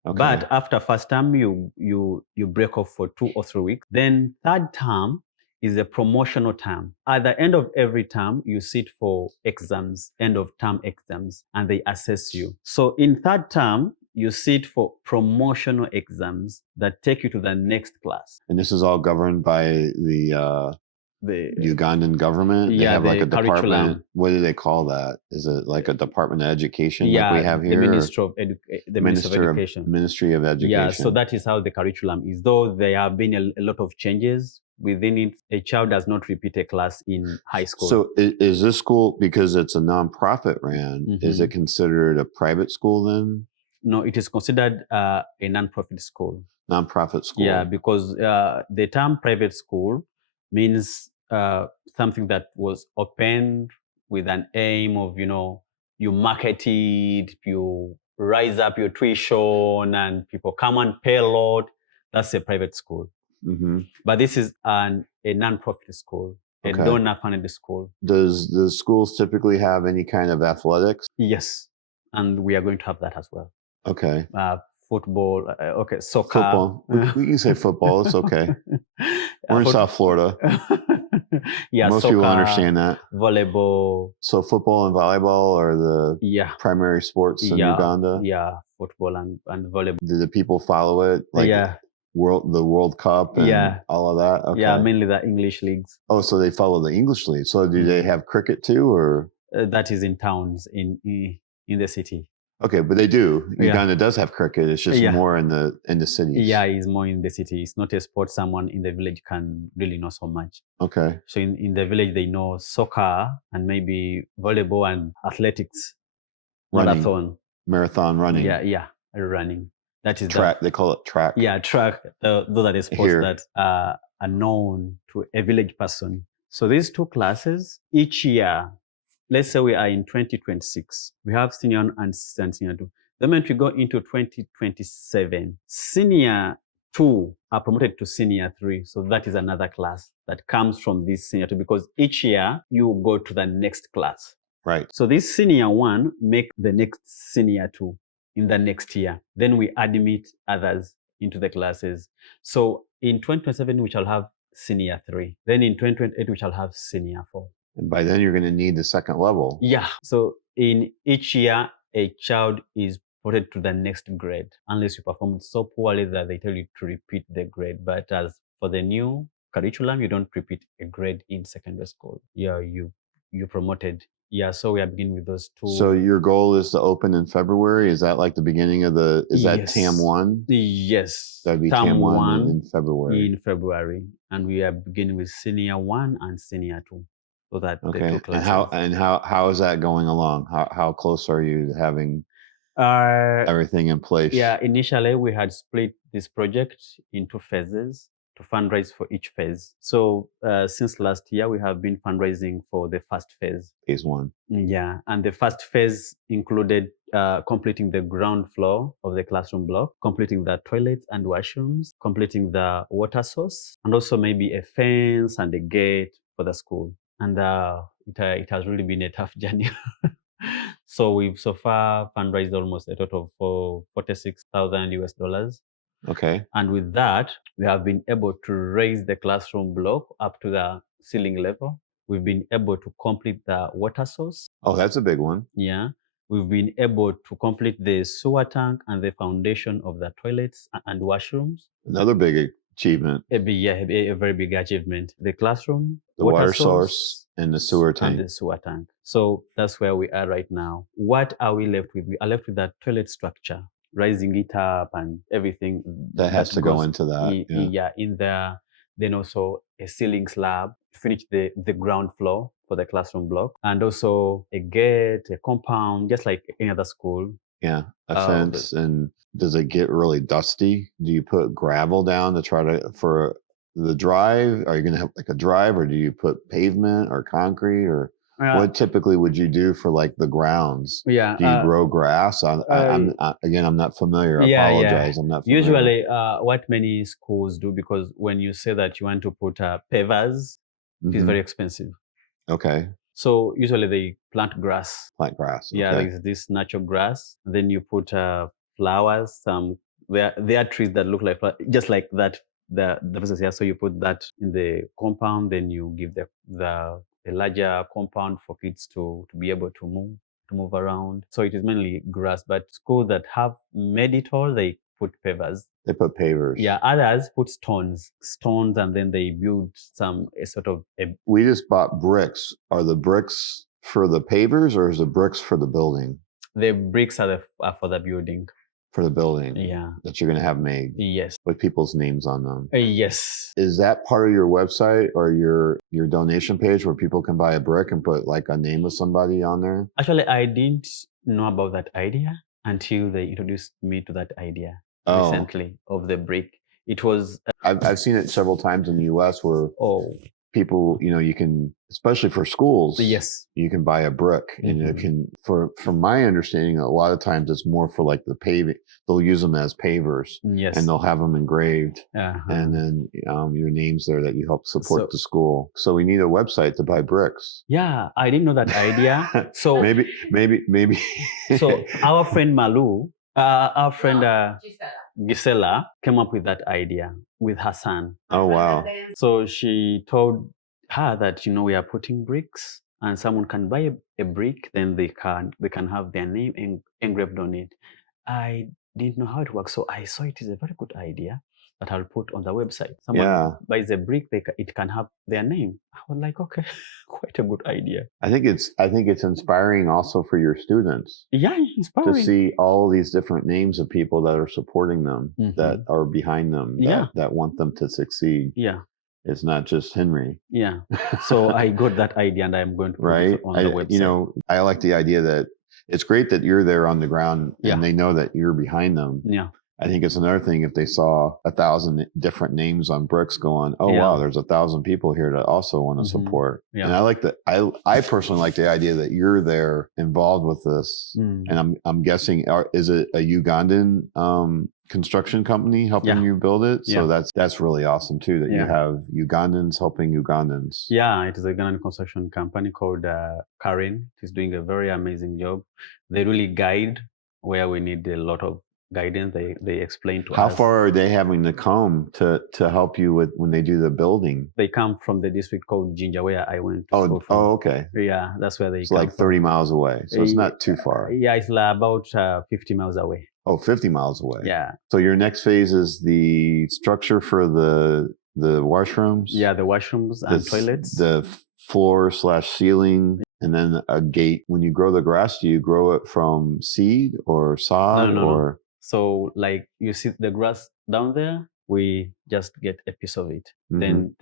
Okay. But after first term, you break off for 2 or 3 weeks. Then third term is a promotional term. At the end of every term, you sit for exams, end of term exams, and they assess you. So in third term, you sit for promotional exams that take you to the next class. And this is all governed by the Ugandan government? They have like the a department. curriculum. What do they call that? Is it like a Department of Education like we have here? The Ministry of Education. Ministry of Education. Yeah, so that is how the curriculum is. Though there have been a lot of changes within it, a child does not repeat a class in high school. So is this school, because it's a nonprofit ran, is it considered a private school then? No, it is considered a non-profit school. Nonprofit school. Yeah, because the term private school means something that was opened with an aim of, you market it, you rise up your tuition and people come and pay a lot. That's a private school. But this is a non-profit school, a donor-funded school. Does the schools typically have any kind of athletics? Yes, and we are going to have that as well. Okay. Football, soccer. Football. We can say football. It's okay. We're in South Florida. Yeah, most soccer, people understand that. Volleyball. So football and volleyball are the primary sports in Uganda? Yeah, football and volleyball. Do the people follow it? Like the World Cup and all of that? Okay. Yeah, mainly the English leagues. Oh, so they follow the English league. So do they have cricket too, or? That is in towns, in the city. Okay, but they do. Uganda does have cricket. It's just more in the cities. Yeah, it's more in the city. It's not a sport someone in the village can really know so much. Okay. So in the village, they know soccer and maybe volleyball and athletics, marathon running. Yeah, running. That is track. They call it track. Yeah, track. Those are the sports that are known to a village person. So these 2 classes each year. Let's say we are in 2026. We have senior 1 and senior 2. The moment we go into 2027, senior 2 are promoted to senior 3. So that is another class that comes from this senior 2, because each year you go to the next class. Right. So this senior 1 make the next senior 2 in the next year. Then we admit others into the classes. So in 2027, we shall have senior 3. Then in 2028, we shall have senior 4. And by then, you're going to need the second level. Yeah. So in each year, a child is promoted to the next grade, unless you performed so poorly that they tell you to repeat the grade. But as for the new curriculum, you don't repeat a grade in secondary school. Yeah, you promoted. Yeah, so we are beginning with those 2. So your goal is to open in February? Is that like the beginning of that TAM 1? Yes. That would be TAM 1 in February. In February. And we are beginning with senior 1 and senior 2. So that the 2 classes. And how is that going along? How close are you to having everything in place? Yeah, initially we had split this project into phases to fundraise for each phase. So since last year, we have been fundraising for the first phase. Phase 1. Yeah, and the first phase included completing the ground floor of the classroom block, completing the toilets and washrooms, completing the water source, and also maybe a fence and a gate for the school. And it has really been a tough journey. So we've so far fundraised almost a total of $46,000. Okay. And with that, we have been able to raise the classroom block up to the ceiling level. We've been able to complete the water source. Oh, that's a big one. Yeah. We've been able to complete the sewer tank and the foundation of the toilets and washrooms. Another big achievement. A very big achievement. The classroom, the water source, and the sewer tank. And the sewer tank. So that's where we are right now. What are we left with? We are left with that toilet structure. raising it up and everything That has to go goes into that. Yeah. in there. Then also a ceiling slab to finish the ground floor for the classroom block, and also a gate, a compound, just like any other school. Yeah. A Uh, fence. And does it get really dusty? Do you put gravel down to try to for the drive? Are you going to have like a drive, or do you put pavement or concrete, or what typically would you do for like the grounds? Yeah. Do you grow grass? Again, I'm not familiar. I apologize. I'm not familiar. Usually, what many schools do, because when you say that you want to put pavers, it is very expensive. Okay. So usually they plant grass. Plant grass. Yeah, Okay. there's this natural grass. Then you put flowers. There are trees that look like just like that. The process here. So you put that in the compound. Then you give the a larger compound for kids to be able to move around. So it is mainly grass. But schools that have made it all, they put pavers. They put pavers. Yeah, others put stones, and then they build We just bought bricks. Are the bricks for the pavers, or is the bricks for the building? The bricks are for the building. For the building. Yeah. That you're going to have made. Yes. With people's names on them. Yes. Is that part of your website or your donation page where people can buy a brick and put like a name of somebody on there? Actually, I didn't know about that idea until they introduced me to that idea recently of the brick. It was. I've seen it several times in the U.S. where people, you can, especially for schools. Yes. You can buy a brick, and it can. From my understanding, a lot of times it's more for like the paving. They'll use them as pavers. Yes. And they'll have them engraved, and then your name's there that you help support the school. So we need a website to buy bricks. Yeah, I didn't know that idea. So maybe. So our friend Malu, our friend Gisela came up with that idea with her son. Oh, wow. So she told her that, we are putting bricks, and someone can buy a brick, then they can have their name engraved on it. I didn't know how it works, so I saw it is a very good idea that I'll put on the website. Someone buys a brick, it can have their name. I was like, okay, quite a good idea. I think it's inspiring also for your students. Yeah, inspiring to see all these different names of people that are supporting them, that are behind them, that want them to succeed. Yeah. It's not just Henry. Yeah. So I got that idea, and I'm going to put it on the website. I like the idea that it's great that you're there on the ground and they know that you're behind them. Yeah. I think it's another thing if they saw 1,000 different names on bricks going, wow, there's 1,000 people here that also want to support. Yeah. And I like that. I personally like the idea that you're there involved with this. And I'm guessing, is it a Ugandan construction company helping you build it? So that's really awesome too, that you have Ugandans helping Ugandans. Yeah, it is a Ugandan construction company called Karen. She's doing a very amazing job. They really guide where we need a lot of guidance. They explain to us. How far are they having to come to help you with when they do the building? They come from the district called Jinja, where I went to school from. Oh, okay. Yeah, that's where they come like 30 miles away. So it's not too far. Yeah, it's about 50 miles away. Oh, 50 miles away. Yeah. So your next phase is the structure for the washrooms? Yeah, the washrooms and toilets. The floor/ceiling. And then a gate. When you grow the grass, do you grow it from seed or sod? No. So like you see the grass down there, we just get a piece of it. Then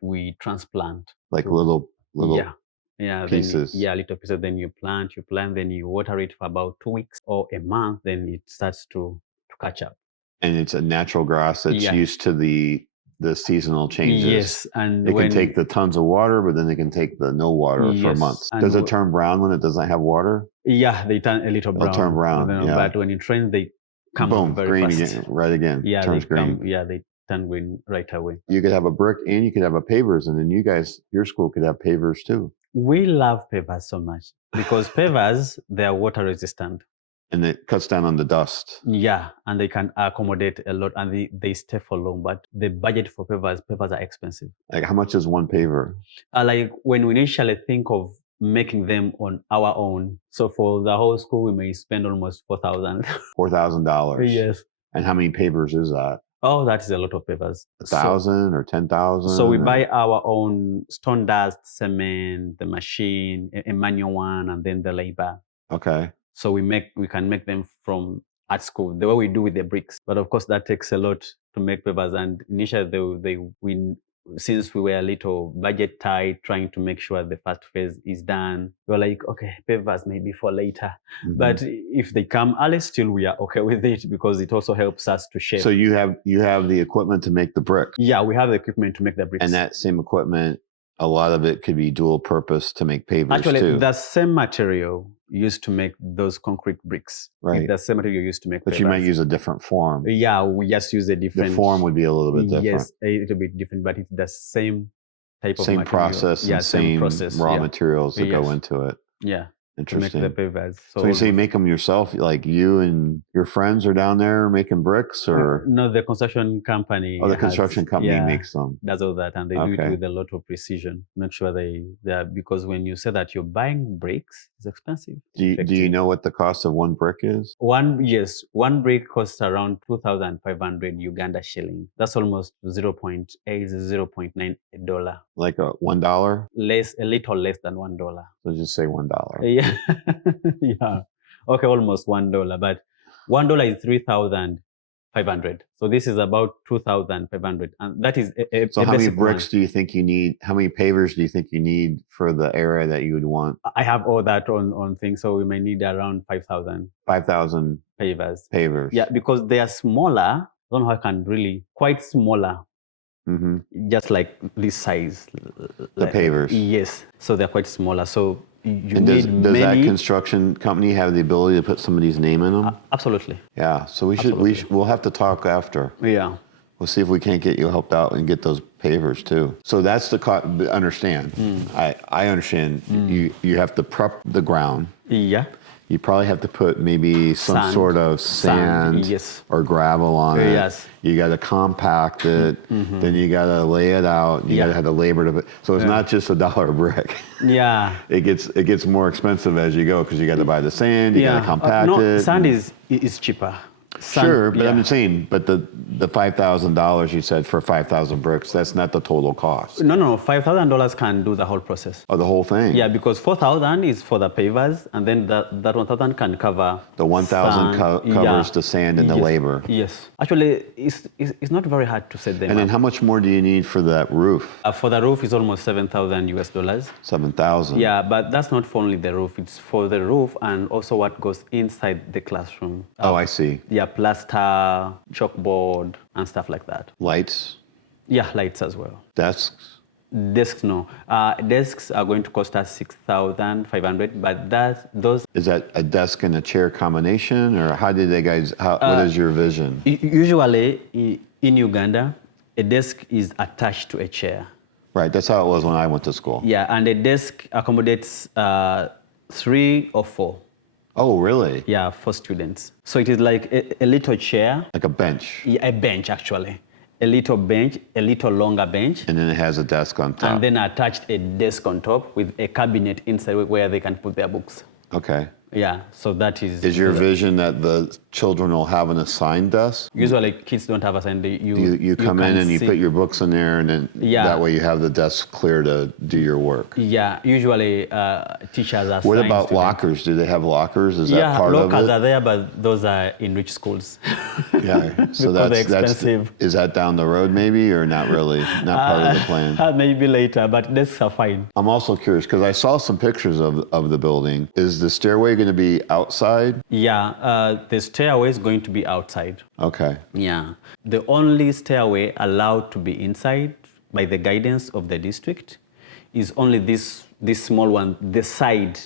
we transplant. Like little pieces. Little pieces. Then you plant, then you water it for about 2 weeks or a month, then it starts to catch up. And it's a natural grass that's used to the seasonal changes. Yes, and it can take the tons of water, but then it can take the no water for months. Does it turn brown when it doesn't have water? Yeah, they turn a little brown. They'll turn brown. But when it rains, they come very green fast. Again, right again. Yeah, turns green. They turn green right away. You could have a brick and you could have a pavers, and then your school could have pavers too. We love pavers so much because pavers, they are water resistant. And it cuts down on the dust. Yeah, and they can accommodate a lot, and they stay for long. But the budget for pavers are expensive. Like how much is one paver? Like when we initially think of making them on our own, so for the whole school, we may spend almost $4,000. $4,000. Yes. And how many pavers is that? Oh, that is a lot of pavers. 1,000 or 10,000? So we buy our own stone dust, cement, the machine, a manual one, and then the labor. Okay. So we can make them from at school, the way we do with the bricks. But of course, that takes a lot to make pavers. And initially, since we were a little budget tight, trying to make sure the first phase is done, we were like, okay, pavers maybe for later. Mhm. But if they come early, still we are okay with it because it also helps us to shape. So you have the equipment to make the bricks. Yeah, we have the equipment to make the bricks. And that same equipment, a lot of it could be dual purpose to make pavers Actually, too. the same material used to make those concrete bricks. Right. The same material used to make But pavers. you might use a different form. Yeah, we just use a different. The form would be a little bit different. Yes, a little bit different, but it's the same type of Same material. process Yeah, and same process. raw Yeah. materials that go Yes. into it. Yeah, to make Interesting. the pavers. So you say make them yourself, like you and your friends are down there making bricks, or no, the construction company. the construction company makes them. Does all that, and they do Okay. it with a lot of precision. Make sure they are, because when you say that you're buying bricks, it's expensive. Do you know what the cost of one brick is? One brick costs around 2,500 Uganda shilling. That's almost 0.9 $. Like $1? A little less than $1. So just say $1. Yeah, yeah. Okay, almost $1, but $1 is 3,500. So this is about 2,500, and that is So how many bricks do you think you need? How many pavers do you think you need for the area that you would want? I have all that on things, so we may need around 5,000. 5,000 pavers. Yeah, because they are smaller. I don't know how I can really quite smaller. Mm-hmm. Just like this size. The pavers. Yes. So they're quite smaller. So you and need does many. that construction company have the ability to put somebody's name in them? Absolutely. Yeah. So we'll have to talk after. Yeah. We'll see if we can't get you helped out and get those pavers too. So that's the understand. I understand. You have to prep the ground. Yeah. You probably have to put maybe some sort of sand yes. or gravel on it. Yes. You got to compact it. Then you got to lay it out. You got to have the labor to. So it's not just $1 a brick. Yeah. It gets more expensive as you go because you got to buy the sand. You got to compact it. Sand is cheaper. Sure, but I'm saying, but the $5,000 you said for 5,000 bricks, that's not the total cost. No, $5,000 can do the whole process. Oh, the whole thing? Yeah, because 4,000 is for the pavers, and then that 1,000 can cover the 1,000 covers the sand and the labor. Yes, actually, it's not very hard to set them. And then how much more do you need for that roof? For the roof, it's almost $7,000. 7,000. Yeah, but that's not for only the roof. It's for the roof and also what goes inside the classroom. Oh, I see. Yeah, plaster, chalkboard, and stuff like that. Lights? Yeah, lights as well. Desks? Desks, no. Desks are going to cost us 6,500, but those. Is that a desk and a chair combination, or how did they guys? What is your vision? Usually, in Uganda, a desk is attached to a chair. Right, that's how it was when I went to school. Yeah, and a desk accommodates 3 or 4. Oh, really? Yeah, for students. So it is like a little chair. Like a bench. Yeah, a bench, actually. A little bench, a little longer bench. And then it has a desk on top. And then attached a desk on top with a cabinet inside where they can put their books. Okay. Yeah, so that is... Is your vision that the children will have an assigned desk? Usually kids don't have assigned. You come in and you put your books in there, and then that way you have the desk clear to do your work. Yeah, usually teachers are. What about lockers? Do they have lockers? Is that part of it? Yeah, lockers are there, but those are in rich schools. Yeah, so that's expensive. Is that down the road maybe, or not really? Not part of the plan? Maybe later, but desks are fine. I'm also curious because I saw some pictures of the building. Is the stairway going to be outside? Yeah, the stairway is going to be outside. Okay. Yeah. The only stairway allowed to be inside by the guidance of the district is only this small one, the side,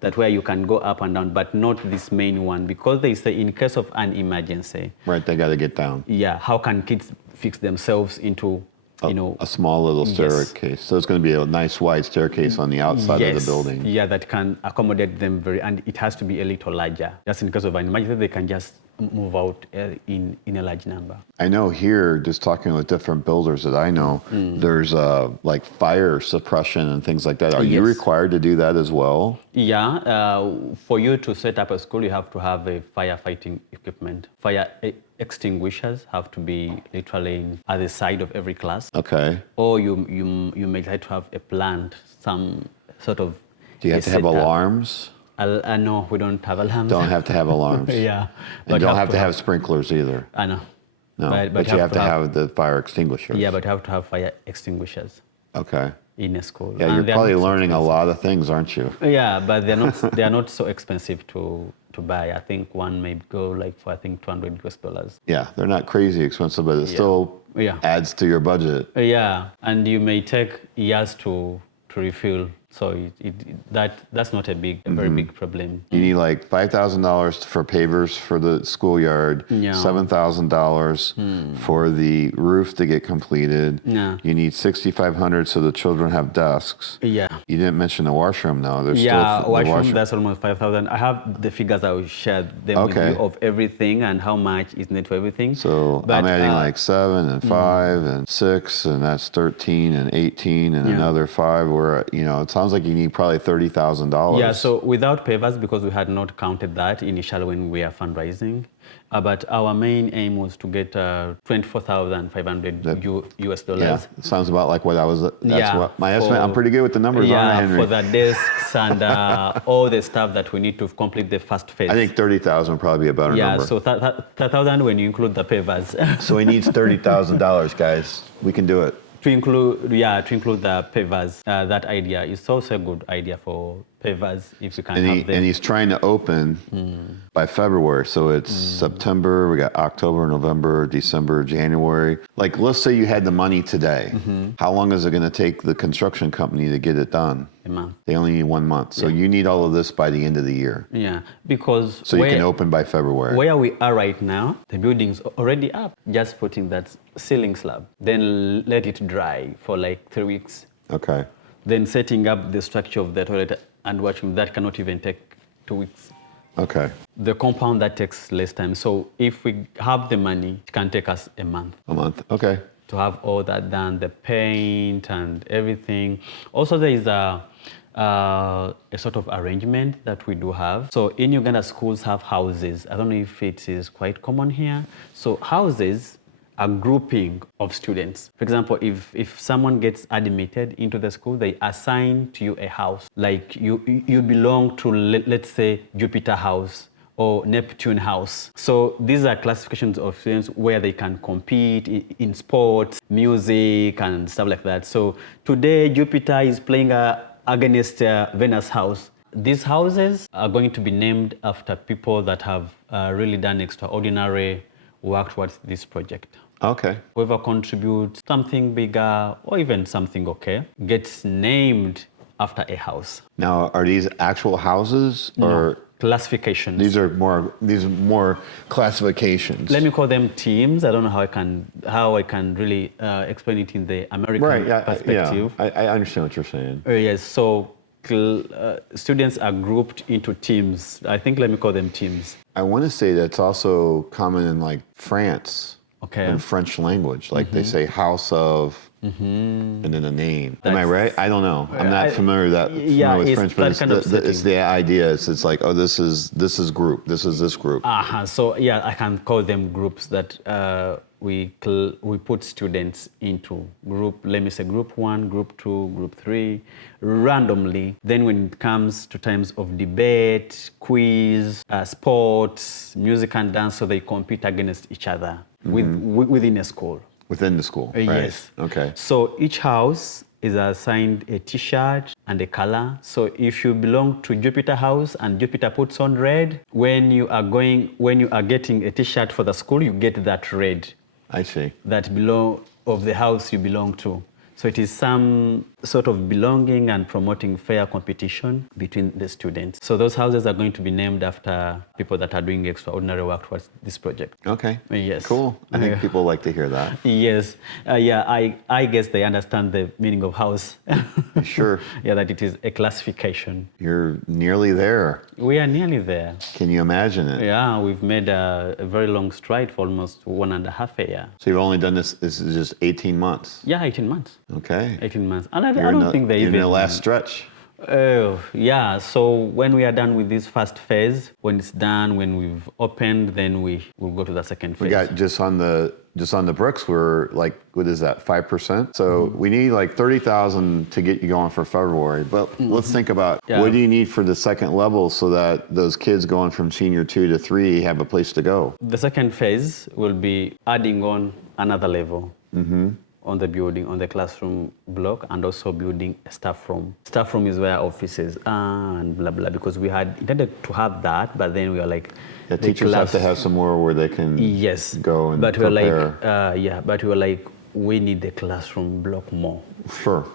that where you can go up and down, but not this main one, because they say in case of an emergency. Right, they got to get down. Yeah, how can kids fix themselves into, a small little staircase. So it's going to be a nice wide staircase on the outside of the building. Yeah, that can accommodate them and it has to be a little larger. Just in case of an emergency, they can just move out in a large number. I know here, just talking with different builders that I know, there's like fire suppression and things like that. Are you required to do that as well? Yeah, for you to set up a school, you have to have a firefighting equipment. Fire extinguishers have to be literally at the side of every class. Okay. Or you may like to have a plant, some sort of. Do you have to have alarms? I know we don't have alarms. Don't have to have alarms. Yeah. And don't have to have sprinklers either. I know. No, but you have to have the fire extinguishers. Yeah, but you have to have fire extinguishers Okay. in a school. Yeah, And you're they're probably not so learning a expensive. lot of things, aren't you? Yeah, but they are not so expensive to buy. I think one may go like for I think $200. Yeah, they're not crazy expensive, but it still Yeah. adds to your budget. Yeah, and you may take years to refill. So that's not a very big problem. You need like $5,000 for pavers for the schoolyard, Yeah. $7,000 for the roof to get completed. Yeah. You need $6,500 so the children have desks. Yeah. You didn't mention the washroom though. There's Yeah, still the washroom, that's almost 5,000. I have the figures. I will share them with Okay. you of everything and how much is needed for everything. So But, I'm adding like 7 and 5 and 6, and that's 13 and 18 and Yeah. another 5. Where it sounds like you need probably $30,000. Yeah, so without pavers, because we had not counted that initially when we were fundraising, but our main aim was to get $24,500 US yeah, dollars. it sounds about like what I was. That's Yeah, what my estimate. I'm for- pretty good with the numbers, aren't I, Yeah, Henry? for the desks and all the stuff that we need to complete the first phase. I think 30,000 would probably be a better Yeah, number. so 30,000 when you include the pavers. So he needs $30,000, guys. We can do it. To include the pavers, that idea is also a good idea for pavers if you can have them. And he's trying to open by February. So it's September, we got October, November, December, January. Like, let's say you had the money today. How long is it going to take the construction company to get it done? A month. They only need 1 month. So you need all of this by the end of the year. Yeah, because So you can open by February. where we are right now, the building's already up. Just putting that ceiling slab, then let it dry for like 3 weeks. Okay. Then setting up the structure of the toilet and washroom, that cannot even take 2 weeks. Okay. The compound, that takes less time. So if we have the money, it can take us a month A month. Okay. to have all that done, the paint and everything. Also, there is a sort of arrangement that we do have. So in Uganda, schools have houses. I don't know if it is quite common here. So houses are grouping of students. For example, if someone gets admitted into the school, they assign to you a house. Like you belong to, let's say, Jupiter House or Neptune House. So these are classifications of students where they can compete in sports, music, and stuff like that. So today, Jupiter is playing against Venus House. These houses are going to be named after people that have really done extraordinary work towards this project. Okay. Whoever contributes something bigger or even something okay gets named after a house. Now, are these actual houses or Classifications. these are more classifications? Let me call them teams. I don't know how I can really explain it in the American perspective. Yeah, I understand what you're saying. Yes, so students are grouped into teams. I think let me call them teams. I want to say that's also common in like France. Okay. In French language, like they say house of, and then a name. Am I right? I don't know. I'm not familiar with French, but it's the idea. It's like, oh, this is group. This is this group. So yeah, I can call them groups that we put students into group. Let me say group 1, group 2, group 3, randomly. Then when it comes to times of debate, quiz, sports, music and dance, so they compete against each other within a school. Within the school, right? Yes. Okay. So each house is assigned a T-shirt and a color. So if you belong to Jupiter House and Jupiter puts on red, when you are getting a T-shirt for the school, you get that red. I see. That belong of the house you belong to. So it is some sort of belonging and promoting fair competition between the students. So those houses are going to be named after people that are doing extraordinary work towards this project. Okay. Yes. Cool. I think people like to hear that. Yes. I guess they understand the meaning of house. Sure. Yeah, that it is a classification. You're nearly there. We are nearly there. Can you imagine it? Yeah, we've made a very long stride for almost 1.5 years. So you've only done this is just 18 months? Yeah, 18 months. Okay. 18 months. And I don't think they you're even... in the last stretch. Oh, yeah. So when we are done with this first phase, when it's done, when we've opened, then we will go to the second phase. We got just on the just on the bricks, we're like, what is that, 5%? So we need like 30,000 to get you going for February. But let's think about what do you need for the second level so that those kids going from senior 2 to 3 have a place to go? The second phase will be adding on another level on the building, on the classroom block, and also building a staff room. Staff room is where offices are and blah, blah, because we had intended to have that, but then we were like, Yeah, teachers have to have somewhere where they can go and but we were prepare. like, but we were like, we need the classroom block more. Sure.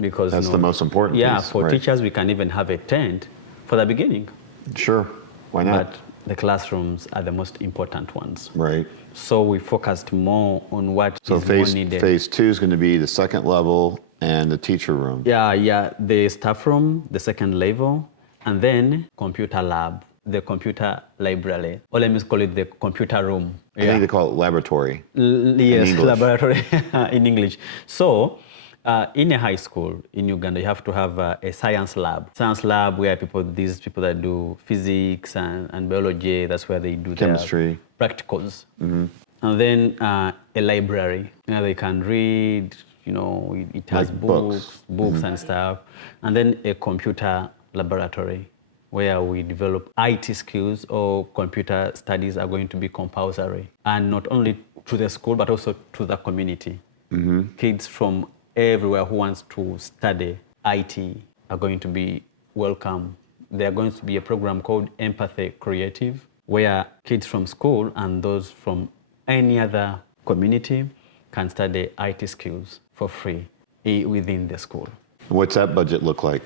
Because That's the most important piece. For teachers, we can even have a tent for the beginning. Sure. Why not? But the classrooms are the most important ones. Right. So we focused more on what So is more needed. phase 2 is going to be the second level and the teacher room. Yeah, the staff room, the second level, and then computer lab, the computer library, or let me call it the computer room. I think they call it laboratory. Yes, English. laboratory in English. So in a high school in Uganda, you have to have a science lab. Science lab where these people that do physics and biology, that's where they do Chemistry. their practicals. And then a library where they can read, it has Like books and stuff. And then a computer laboratory where we develop IT skills, or computer studies are going to be compulsory. And not only to the school, but also to the community. Kids from everywhere who wants to study IT are going to be welcome. There's going to be a program called Empathy Creative, where kids from school and those from any other community can study IT skills for free within the school. What's that budget look like?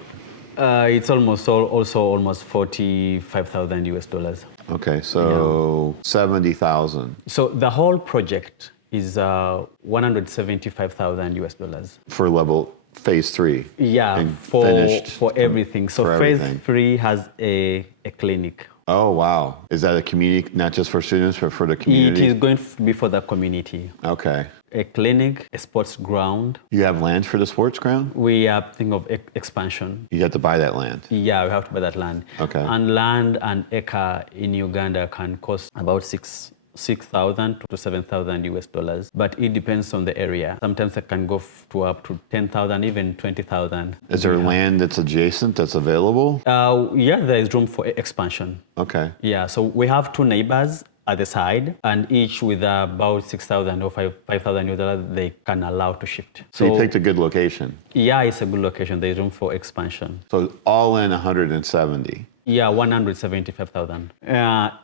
It's almost 45,000 US dollars. Okay, so 70,000 So the whole project is 175,000 US dollars. for level phase 3. Yeah, and for finished everything. So for phase everything. 3 has a clinic. Oh, wow. Is that a community, not just for students, but for the It community? is going to be for the community. Okay. A clinic, a sports ground. You have land for the sports ground? We are thinking of expansion. You have to buy that land. Yeah, we have to buy that land. Okay. And land an acre in Uganda can cost about 6,000 to 7,000 US dollars, but it depends on the area. Sometimes it can go to up to 10,000, even 20,000. Is there land that's adjacent that's available? Yeah, there is room for expansion. Okay. Yeah, so we have 2 neighbors at the side, and each with about 6,000 or 5,000 US dollars they can allow to shift. So you picked a good location. Yeah, it's a good location. There is room for expansion. So all in 170. Yeah, 175,000.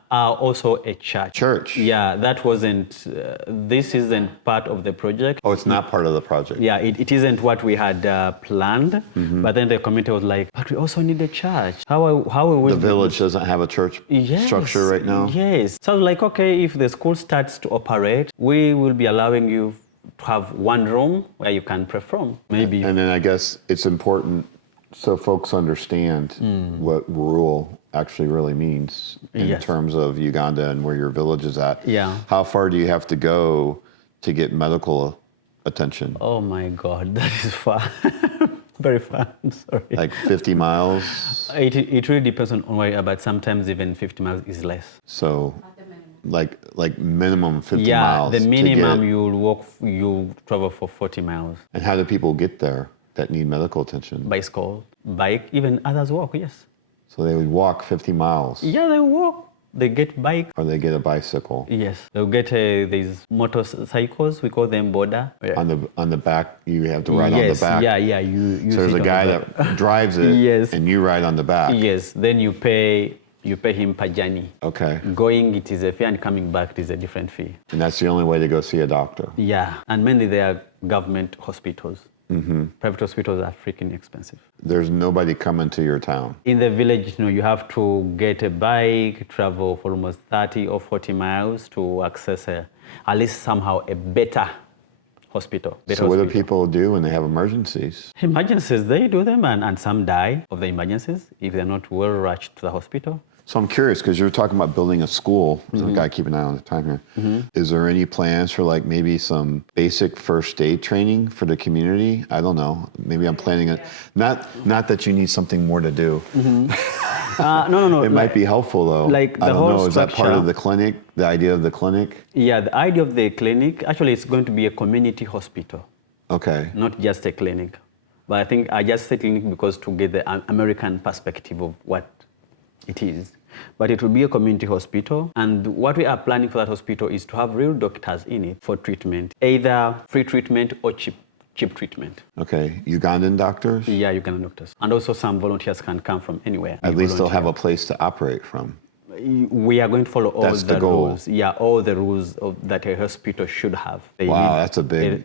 Also a church. Church? Yeah, that wasn't, this isn't part of the project. Oh, it's not part of the project. Yeah, it isn't what we had planned, but then the committee was like, but we also need a church. How are we? The village doesn't have a church structure right now? Yes. So I was like, okay, if the school starts to operate, we will be allowing you to have one room where you can pray from, maybe. And then I guess it's important so folks understand what rural actually really means in terms of Uganda and where your village is at. Yeah. How far do you have to go to get medical attention? Oh my God, that is far. Very far, sorry. Like 50 miles? It really depends on where you are, but sometimes even 50 miles is less. So like minimum 50 Yeah, miles. the minimum to get, you travel for 40 miles. And how do people get there that need medical attention? Bicycle, bike, even others walk, yes. So they would walk 50 miles Yeah, they walk. They get bike. or they get a bicycle. Yes, they'll get these motorcycles. We call them border. On the back, you have to ride on the back. Yeah. You So there's sit a on guy the back. that drives it Yes. and you ride on the back. Yes, then you pay him per journey. Okay. Going, it is a fee, and coming back, it is a different fee. And that's the only way to go see a doctor. Yeah, and mainly they are government hospitals. Private hospitals are freaking expensive. There's nobody coming to your town. In the village, you have to get a bike, travel for almost 30 or 40 miles to access at least somehow a better hospital. So what do people do when they have emergencies? Emergencies, they do them, and some die of the emergencies if they're not well rushed to the hospital. So I'm curious, because you're talking about building a school. So I gotta keep an eye on the time here. Is there any plans for like maybe some basic first aid training for the community? I don't know. Maybe I'm planning it. Not that you need something more to do. No. It might be helpful though. Like I the don't whole know. Is that part structure- of the clinic? The idea of the clinic? Yeah, the idea of the clinic, actually it's going to be a community hospital, Okay. not just a clinic. But I think I just say clinic because to get the American perspective of what it is. But it will be a community hospital, and what we are planning for that hospital is to have real doctors in it for treatment, either free treatment or cheap treatment. Okay. Ugandan doctors? Yeah, you can doctors. And also some volunteers can come from anywhere. At least they'll have a place to operate from. We are going to follow all That's the the goal. rules. Yeah, all the rules that a hospital should have. They Wow, need-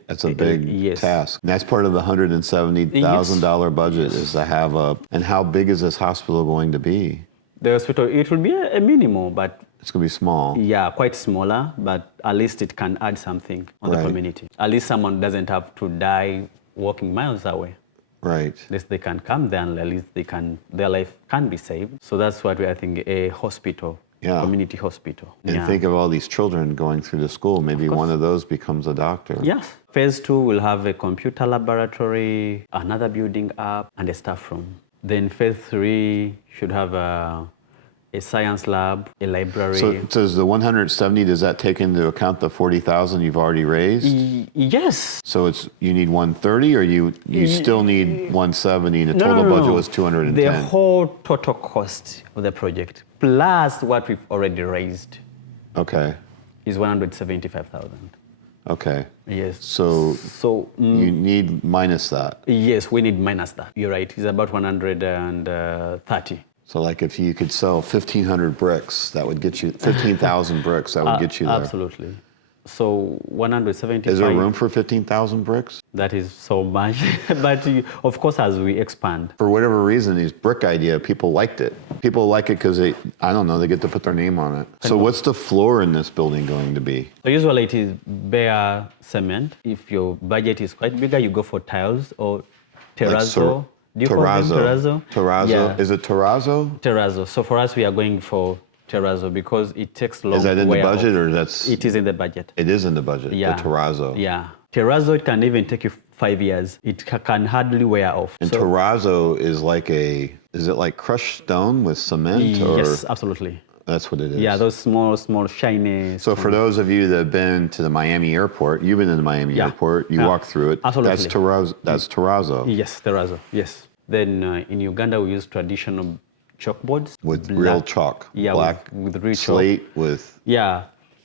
that's a big yes. task. And that's part of the $170,000 budget is to have a. And how big is this hospital going to be? The hospital, it will be a minimal, but It's going to be small. yeah, quite smaller, but at least it can add something on Right. the community. At least someone doesn't have to die walking miles away. Right. At least they can come there and at least their life can be saved. So that's what I think a hospital, Yeah. community hospital. And yeah. think of all these children going through the school. Maybe one of those becomes a doctor. Yes. Phase 2 will have a computer laboratory, another building up, and a staff room. Then phase 3 should have a science lab, a library. So does the 170, does that take into account the 40,000 you've already raised? Yes. So it's you need 130 or you still need 170 and the total budget was 210? The whole total cost of the project, plus what we've already raised, Okay. is 175,000. Okay. Yes. So you need minus that. Yes, we need minus that. You're right. It's about 130. So like if you could sell 1,500 bricks, that would get you 15,000 bricks. That would get you there. Absolutely. So 175. Is there room for 15,000 bricks? That is so much. But of course, as we expand. For whatever reason, these brick idea, people liked it. People like it because they, I don't know, they get to put their name on it. So what's the floor in this building going to be? So usually it is bare cement. If your budget is quite bigger, you go for tiles or terrazzo. Do you call them terrazzo? Terrazzo. Yeah. Is it terrazzo? Terrazzo. So for us, we are going for terrazzo because it takes long. Is that in the wear budget off. or that's? It is in the budget. It is in the budget. Yeah. The terrazzo. Yeah. Terrazzo, it can even take you 5 years. It can hardly wear off. And So- terrazzo is like is it like crushed stone with cement? Or Yes, absolutely. that's what it is. Yeah, those small, shiny. So for those of you that have been to the Miami airport, you've been in the Miami Yeah. airport, you Yeah. walk through it. Absolutely. That's terrazzo. That's terrazzo. Yes, terrazzo. Yes. Then in Uganda, we use traditional chalkboards. With black- real chalk. Yeah, Black with real chalk. slate with. Yeah,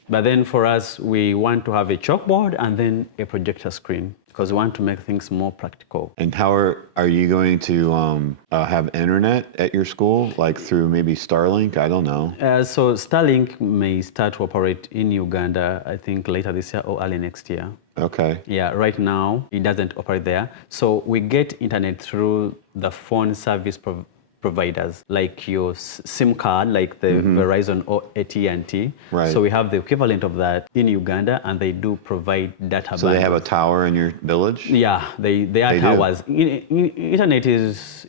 but then for us, we want to have a chalkboard and then a projector screen because we want to make things more practical. And how are you going to have internet at your school, like through maybe Starlink? I don't know. So Starlink may start to operate in Uganda, I think later this year or early next year. Okay. Yeah, right now it doesn't operate there. So we get internet through the phone service providers, like your SIM card, like the Verizon or AT&T. Right. So we have the equivalent of that in Uganda, and they do provide data. So they have a tower in your village? Yeah, they are They do. towers. Internet is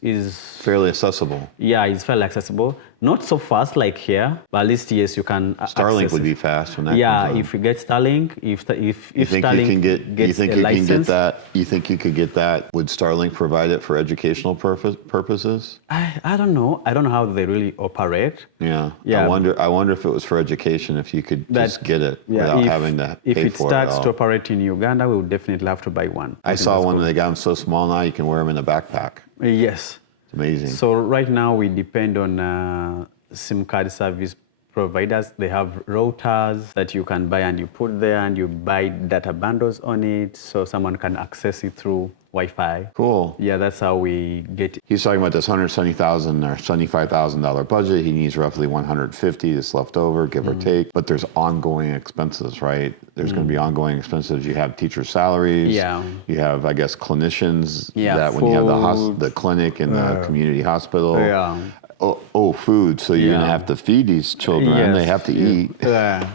Fairly accessible. yeah, it's fairly accessible. Not so fast like here, but at least yes, you can. Starlink access would it. be fast when that Yeah, comes on. if you get Starlink, if You think Starlink you can get? gets You think a you license, can get that? You think you could get that? Would Starlink provide it for educational purposes? I don't know. I don't know how they really operate. Yeah. Yeah. I wonder if it was for education. If you could just get it without having to if pay it for starts it. to operate in Uganda, we would definitely have to buy one. I saw one. They got them so small now you can wear them in a backpack. Yes. It's amazing. So right now we depend on SIM card service providers. They have routers that you can buy and you put there, and you buy data bundles on it, so someone can access it through Wi-Fi. Cool. Yeah, that's how we get it. He's talking about this $170,000 or $75,000 budget. He needs roughly $150 that's left over, give or take. But there's ongoing expenses, right? There's going to be ongoing expenses. You have teacher salaries. Yeah. You have, I guess, clinicians. Yeah, that when you have food. the clinic and the community hospital. Yeah. Oh, food. So you're going to Yeah. have to feed these children. Yes. They have to eat. Yeah.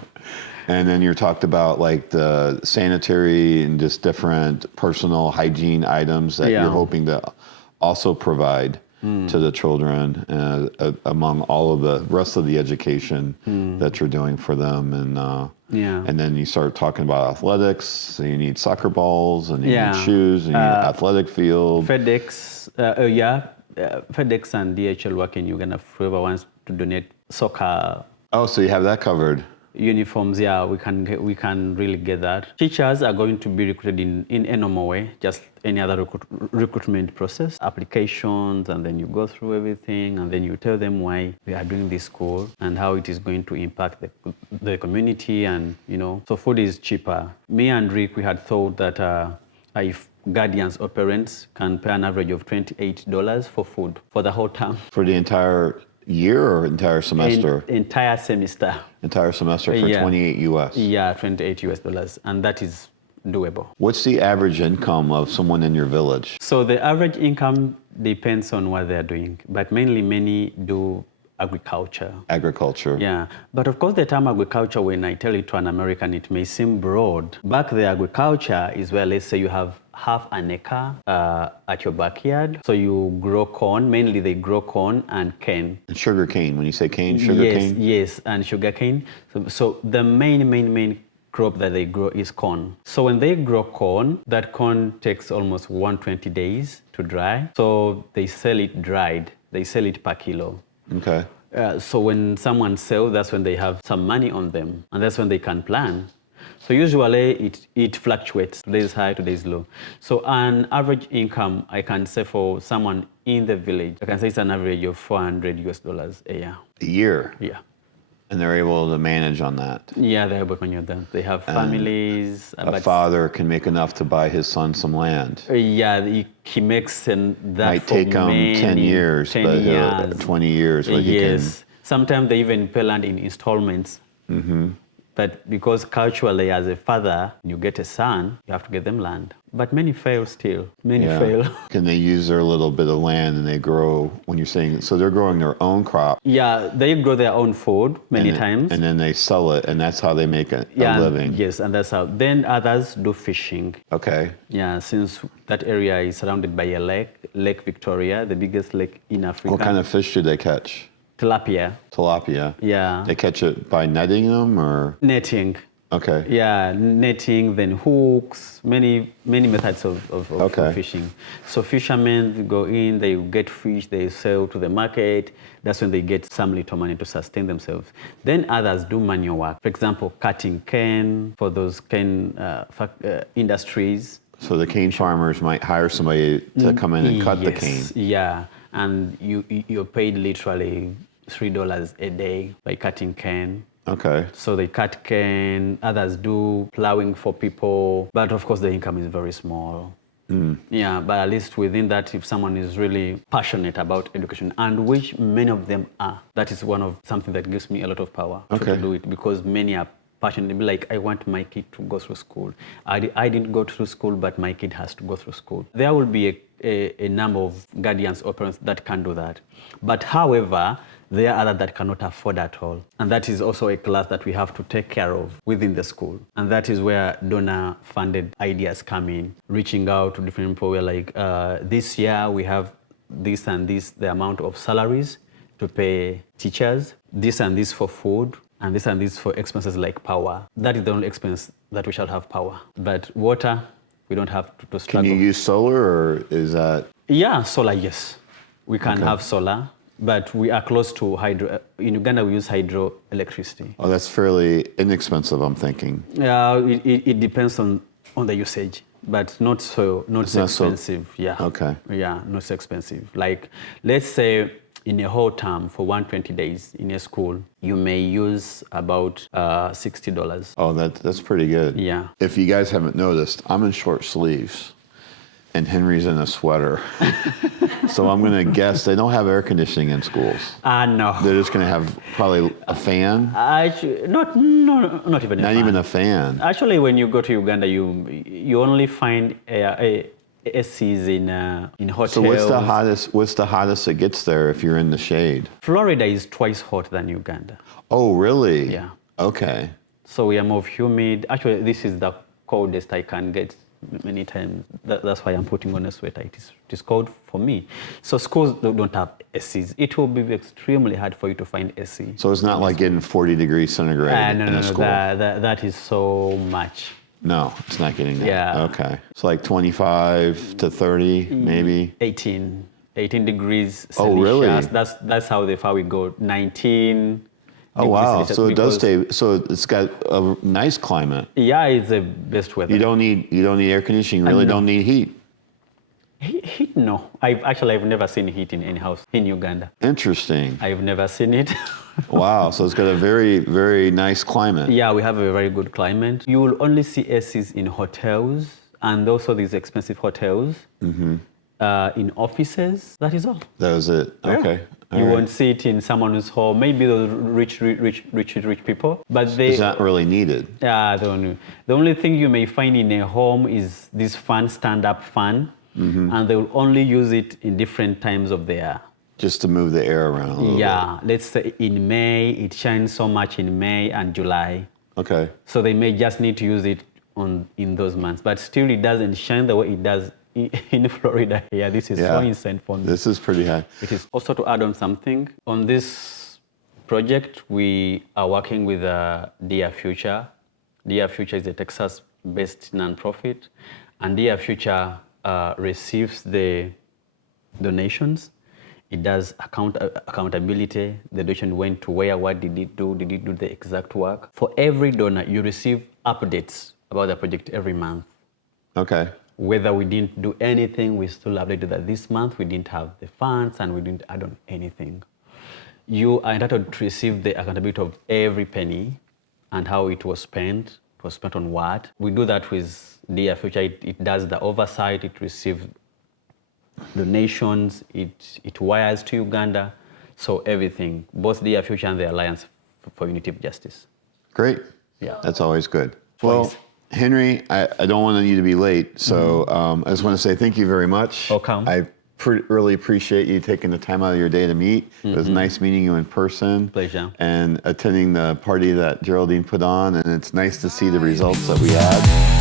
And then you're talked about like the sanitary and just different personal hygiene items that Yeah. you're hoping to also provide to the children among all of the rest of the education that you're doing for them. And Yeah. and then you start talking about athletics. So you need soccer balls and you Yeah. need shoes and you need an athletic field. FedEx, yeah. FedEx and DHL work in Uganda. Whoever wants to donate soccer Oh, so you have that covered. uniforms, yeah, we can really get that. Teachers are going to be recruited in a normal way, just any other recruitment process, applications, and then you go through everything, and then you tell them why we are doing this school and how it is going to impact the community, and so food is cheaper. Me and Rick, we had thought that if guardians or parents can pay an average of $28 for food for the whole term. For the entire year or entire semester? Entire semester. Entire semester for 28 US. Yeah, $28, and that is doable. What's the average income of someone in your village? So the average income depends on what they're doing, but mainly many do agriculture. Agriculture. Yeah, but of course the term agriculture, when I tell it to an American, it may seem broad. Back there, agriculture is where, let's say you have half an acre at your backyard. So you grow corn, mainly they grow corn and cane. And sugar cane, when you say cane, sugar cane? Yes, and sugar cane. So the main crop that they grow is corn. So when they grow corn, that corn takes almost 120 days to dry. So they sell it dried. They sell it per kilo. Okay. So when someone sells, that's when they have some money on them, and that's when they can plan. So usually it fluctuates. Today is high, today is low. So an average income, I can say for someone in the village, I can say it's an average of $400 a year. A year? Yeah. And they're able to manage on that? Yeah, they're able to manage that. They have families. A father can make enough to buy his son some land. Yeah, he makes that might take him 10 years, 20 years. But yes. Sometimes they even pay land in installments. Mm-hmm. But because culturally, as a father, you get a son, you have to get them land. But many fail still. Many fail. Can they use their little bit of land and they grow, when you're saying, so they're growing their own crop? Yeah, they grow their own food many times. And then they sell it, and that's how they make a living. Yes, and that's how. Then others do fishing. Okay. Yeah, since that area is surrounded by a lake, Lake Victoria, the biggest lake in Africa. What kind of fish do they catch? Tilapia. Tilapia. Yeah. They catch it by netting them or? Netting. Okay. Yeah, netting, then hooks, many methods of fishing. So fishermen go in, they get fish, they sell to the market. That's when they get some little money to sustain themselves. Then others do manual work. For example, cutting cane for those cane industries. So the cane farmers might hire somebody to come in and cut the cane. Yeah, and you're paid literally $3 a day by cutting cane. Okay. So they cut cane, others do plowing for people, but of course the income is very small. Yeah, but at least within that, if someone is really passionate about education, and which many of them are, that is something that gives me a lot of power to do it, because many are passionate, like, I want my kid to go through school. I didn't go through school, but my kid has to go through school. There will be a number of guardians or parents that can do that. But however, there are others that cannot afford at all. And that is also a class that we have to take care of within the school. And that is where donor-funded ideas come in, reaching out to different people. We're like, this year we have this and this, the amount of salaries to pay teachers, this and this for food, and this for expenses like power. That is the only expense that we shall have power. But water, we don't have to struggle. Can you use solar, or is that? Yeah, solar, yes. We can have solar, but we are close to hydro. In Uganda, we use hydroelectricity. Oh, that's fairly inexpensive, I'm thinking. Yeah, it depends on the usage, but not so expensive. Yeah. Okay. Yeah, not so expensive. Like, let's say in a whole term for 120 days in a school, you may use about $60. Oh, that's pretty good. Yeah. If you guys haven't noticed, I'm in short sleeves, and Henry's in a sweater. So I'm going to guess they don't have air conditioning in schools. No. They're just going to have probably a fan? Actually, not even a fan. Not even a fan. Actually, when you go to Uganda, you only find ACs in hotels. So what's the hottest it gets there if you're in the shade? Florida is twice hotter than Uganda. Oh, really? Yeah. Okay. So we are more humid. Actually, this is the coldest I can get many times. That's why I'm putting on a sweater. It is cold for me. So schools don't have ACs. It will be extremely hard for you to find AC. So it's not like getting 40 degrees centigrade in a school? That is so much. No, it's not getting that. Yeah. Okay. It's like 25 to 30, maybe? 18. 18 degrees Celsius. Oh, really? That's how far we go. 19. Oh, wow. Celsius, So it does because- stay. So it's got a nice climate. Yeah, it's the best weather. You don't need air conditioning. You really no. don't need heat. Heat, no. I've never seen heat in any house in Uganda. Interesting. I've never seen it. Wow. So it's got a very, very nice climate. Yeah, we have a very good climate. You will only see ACs in hotels and also these expensive hotels. In offices. That is all. That was it. Okay. All You right. won't see it in someone's home. Maybe those rich people, but they. It's not really needed. Yeah, the only thing you may find in a home is this fan, stand-up fan, and they will only use it in different times of the year. Just to move the air around a little Yeah, let's say in May, it shines so much in May and July. bit. Okay. So they may just need to use it in those months, but still it doesn't shine the way it does in Florida. Yeah, this is so insane for me. This is pretty high. It is also to add on something. On this project, we are working with Dear Future. Dear Future is a Texas-based nonprofit, and Dear Future receives the donations. It does accountability. The donation went to where, what did it do? Did it do the exact work? For every donor, you receive updates about the project every month. Okay. Whether we didn't do anything, we still updated that this month we didn't have the funds and we didn't add on anything. You are entitled to receive the accountability of every penny and how it was spent. It was spent on what. We do that with Dear Future. It does the oversight. It receives donations. It wires to Uganda. So everything, both Dear Future and the Alliance for Unity of Justice. Great. Yeah. That's always good. Well, Henry, I don't want you to be late, so I just want to say thank you very much. Welcome. I really appreciate you taking the time out of your day to meet. It was nice meeting you in person. Pleasure. And attending the party that Geraldine put on, and it's nice to see the results that we had.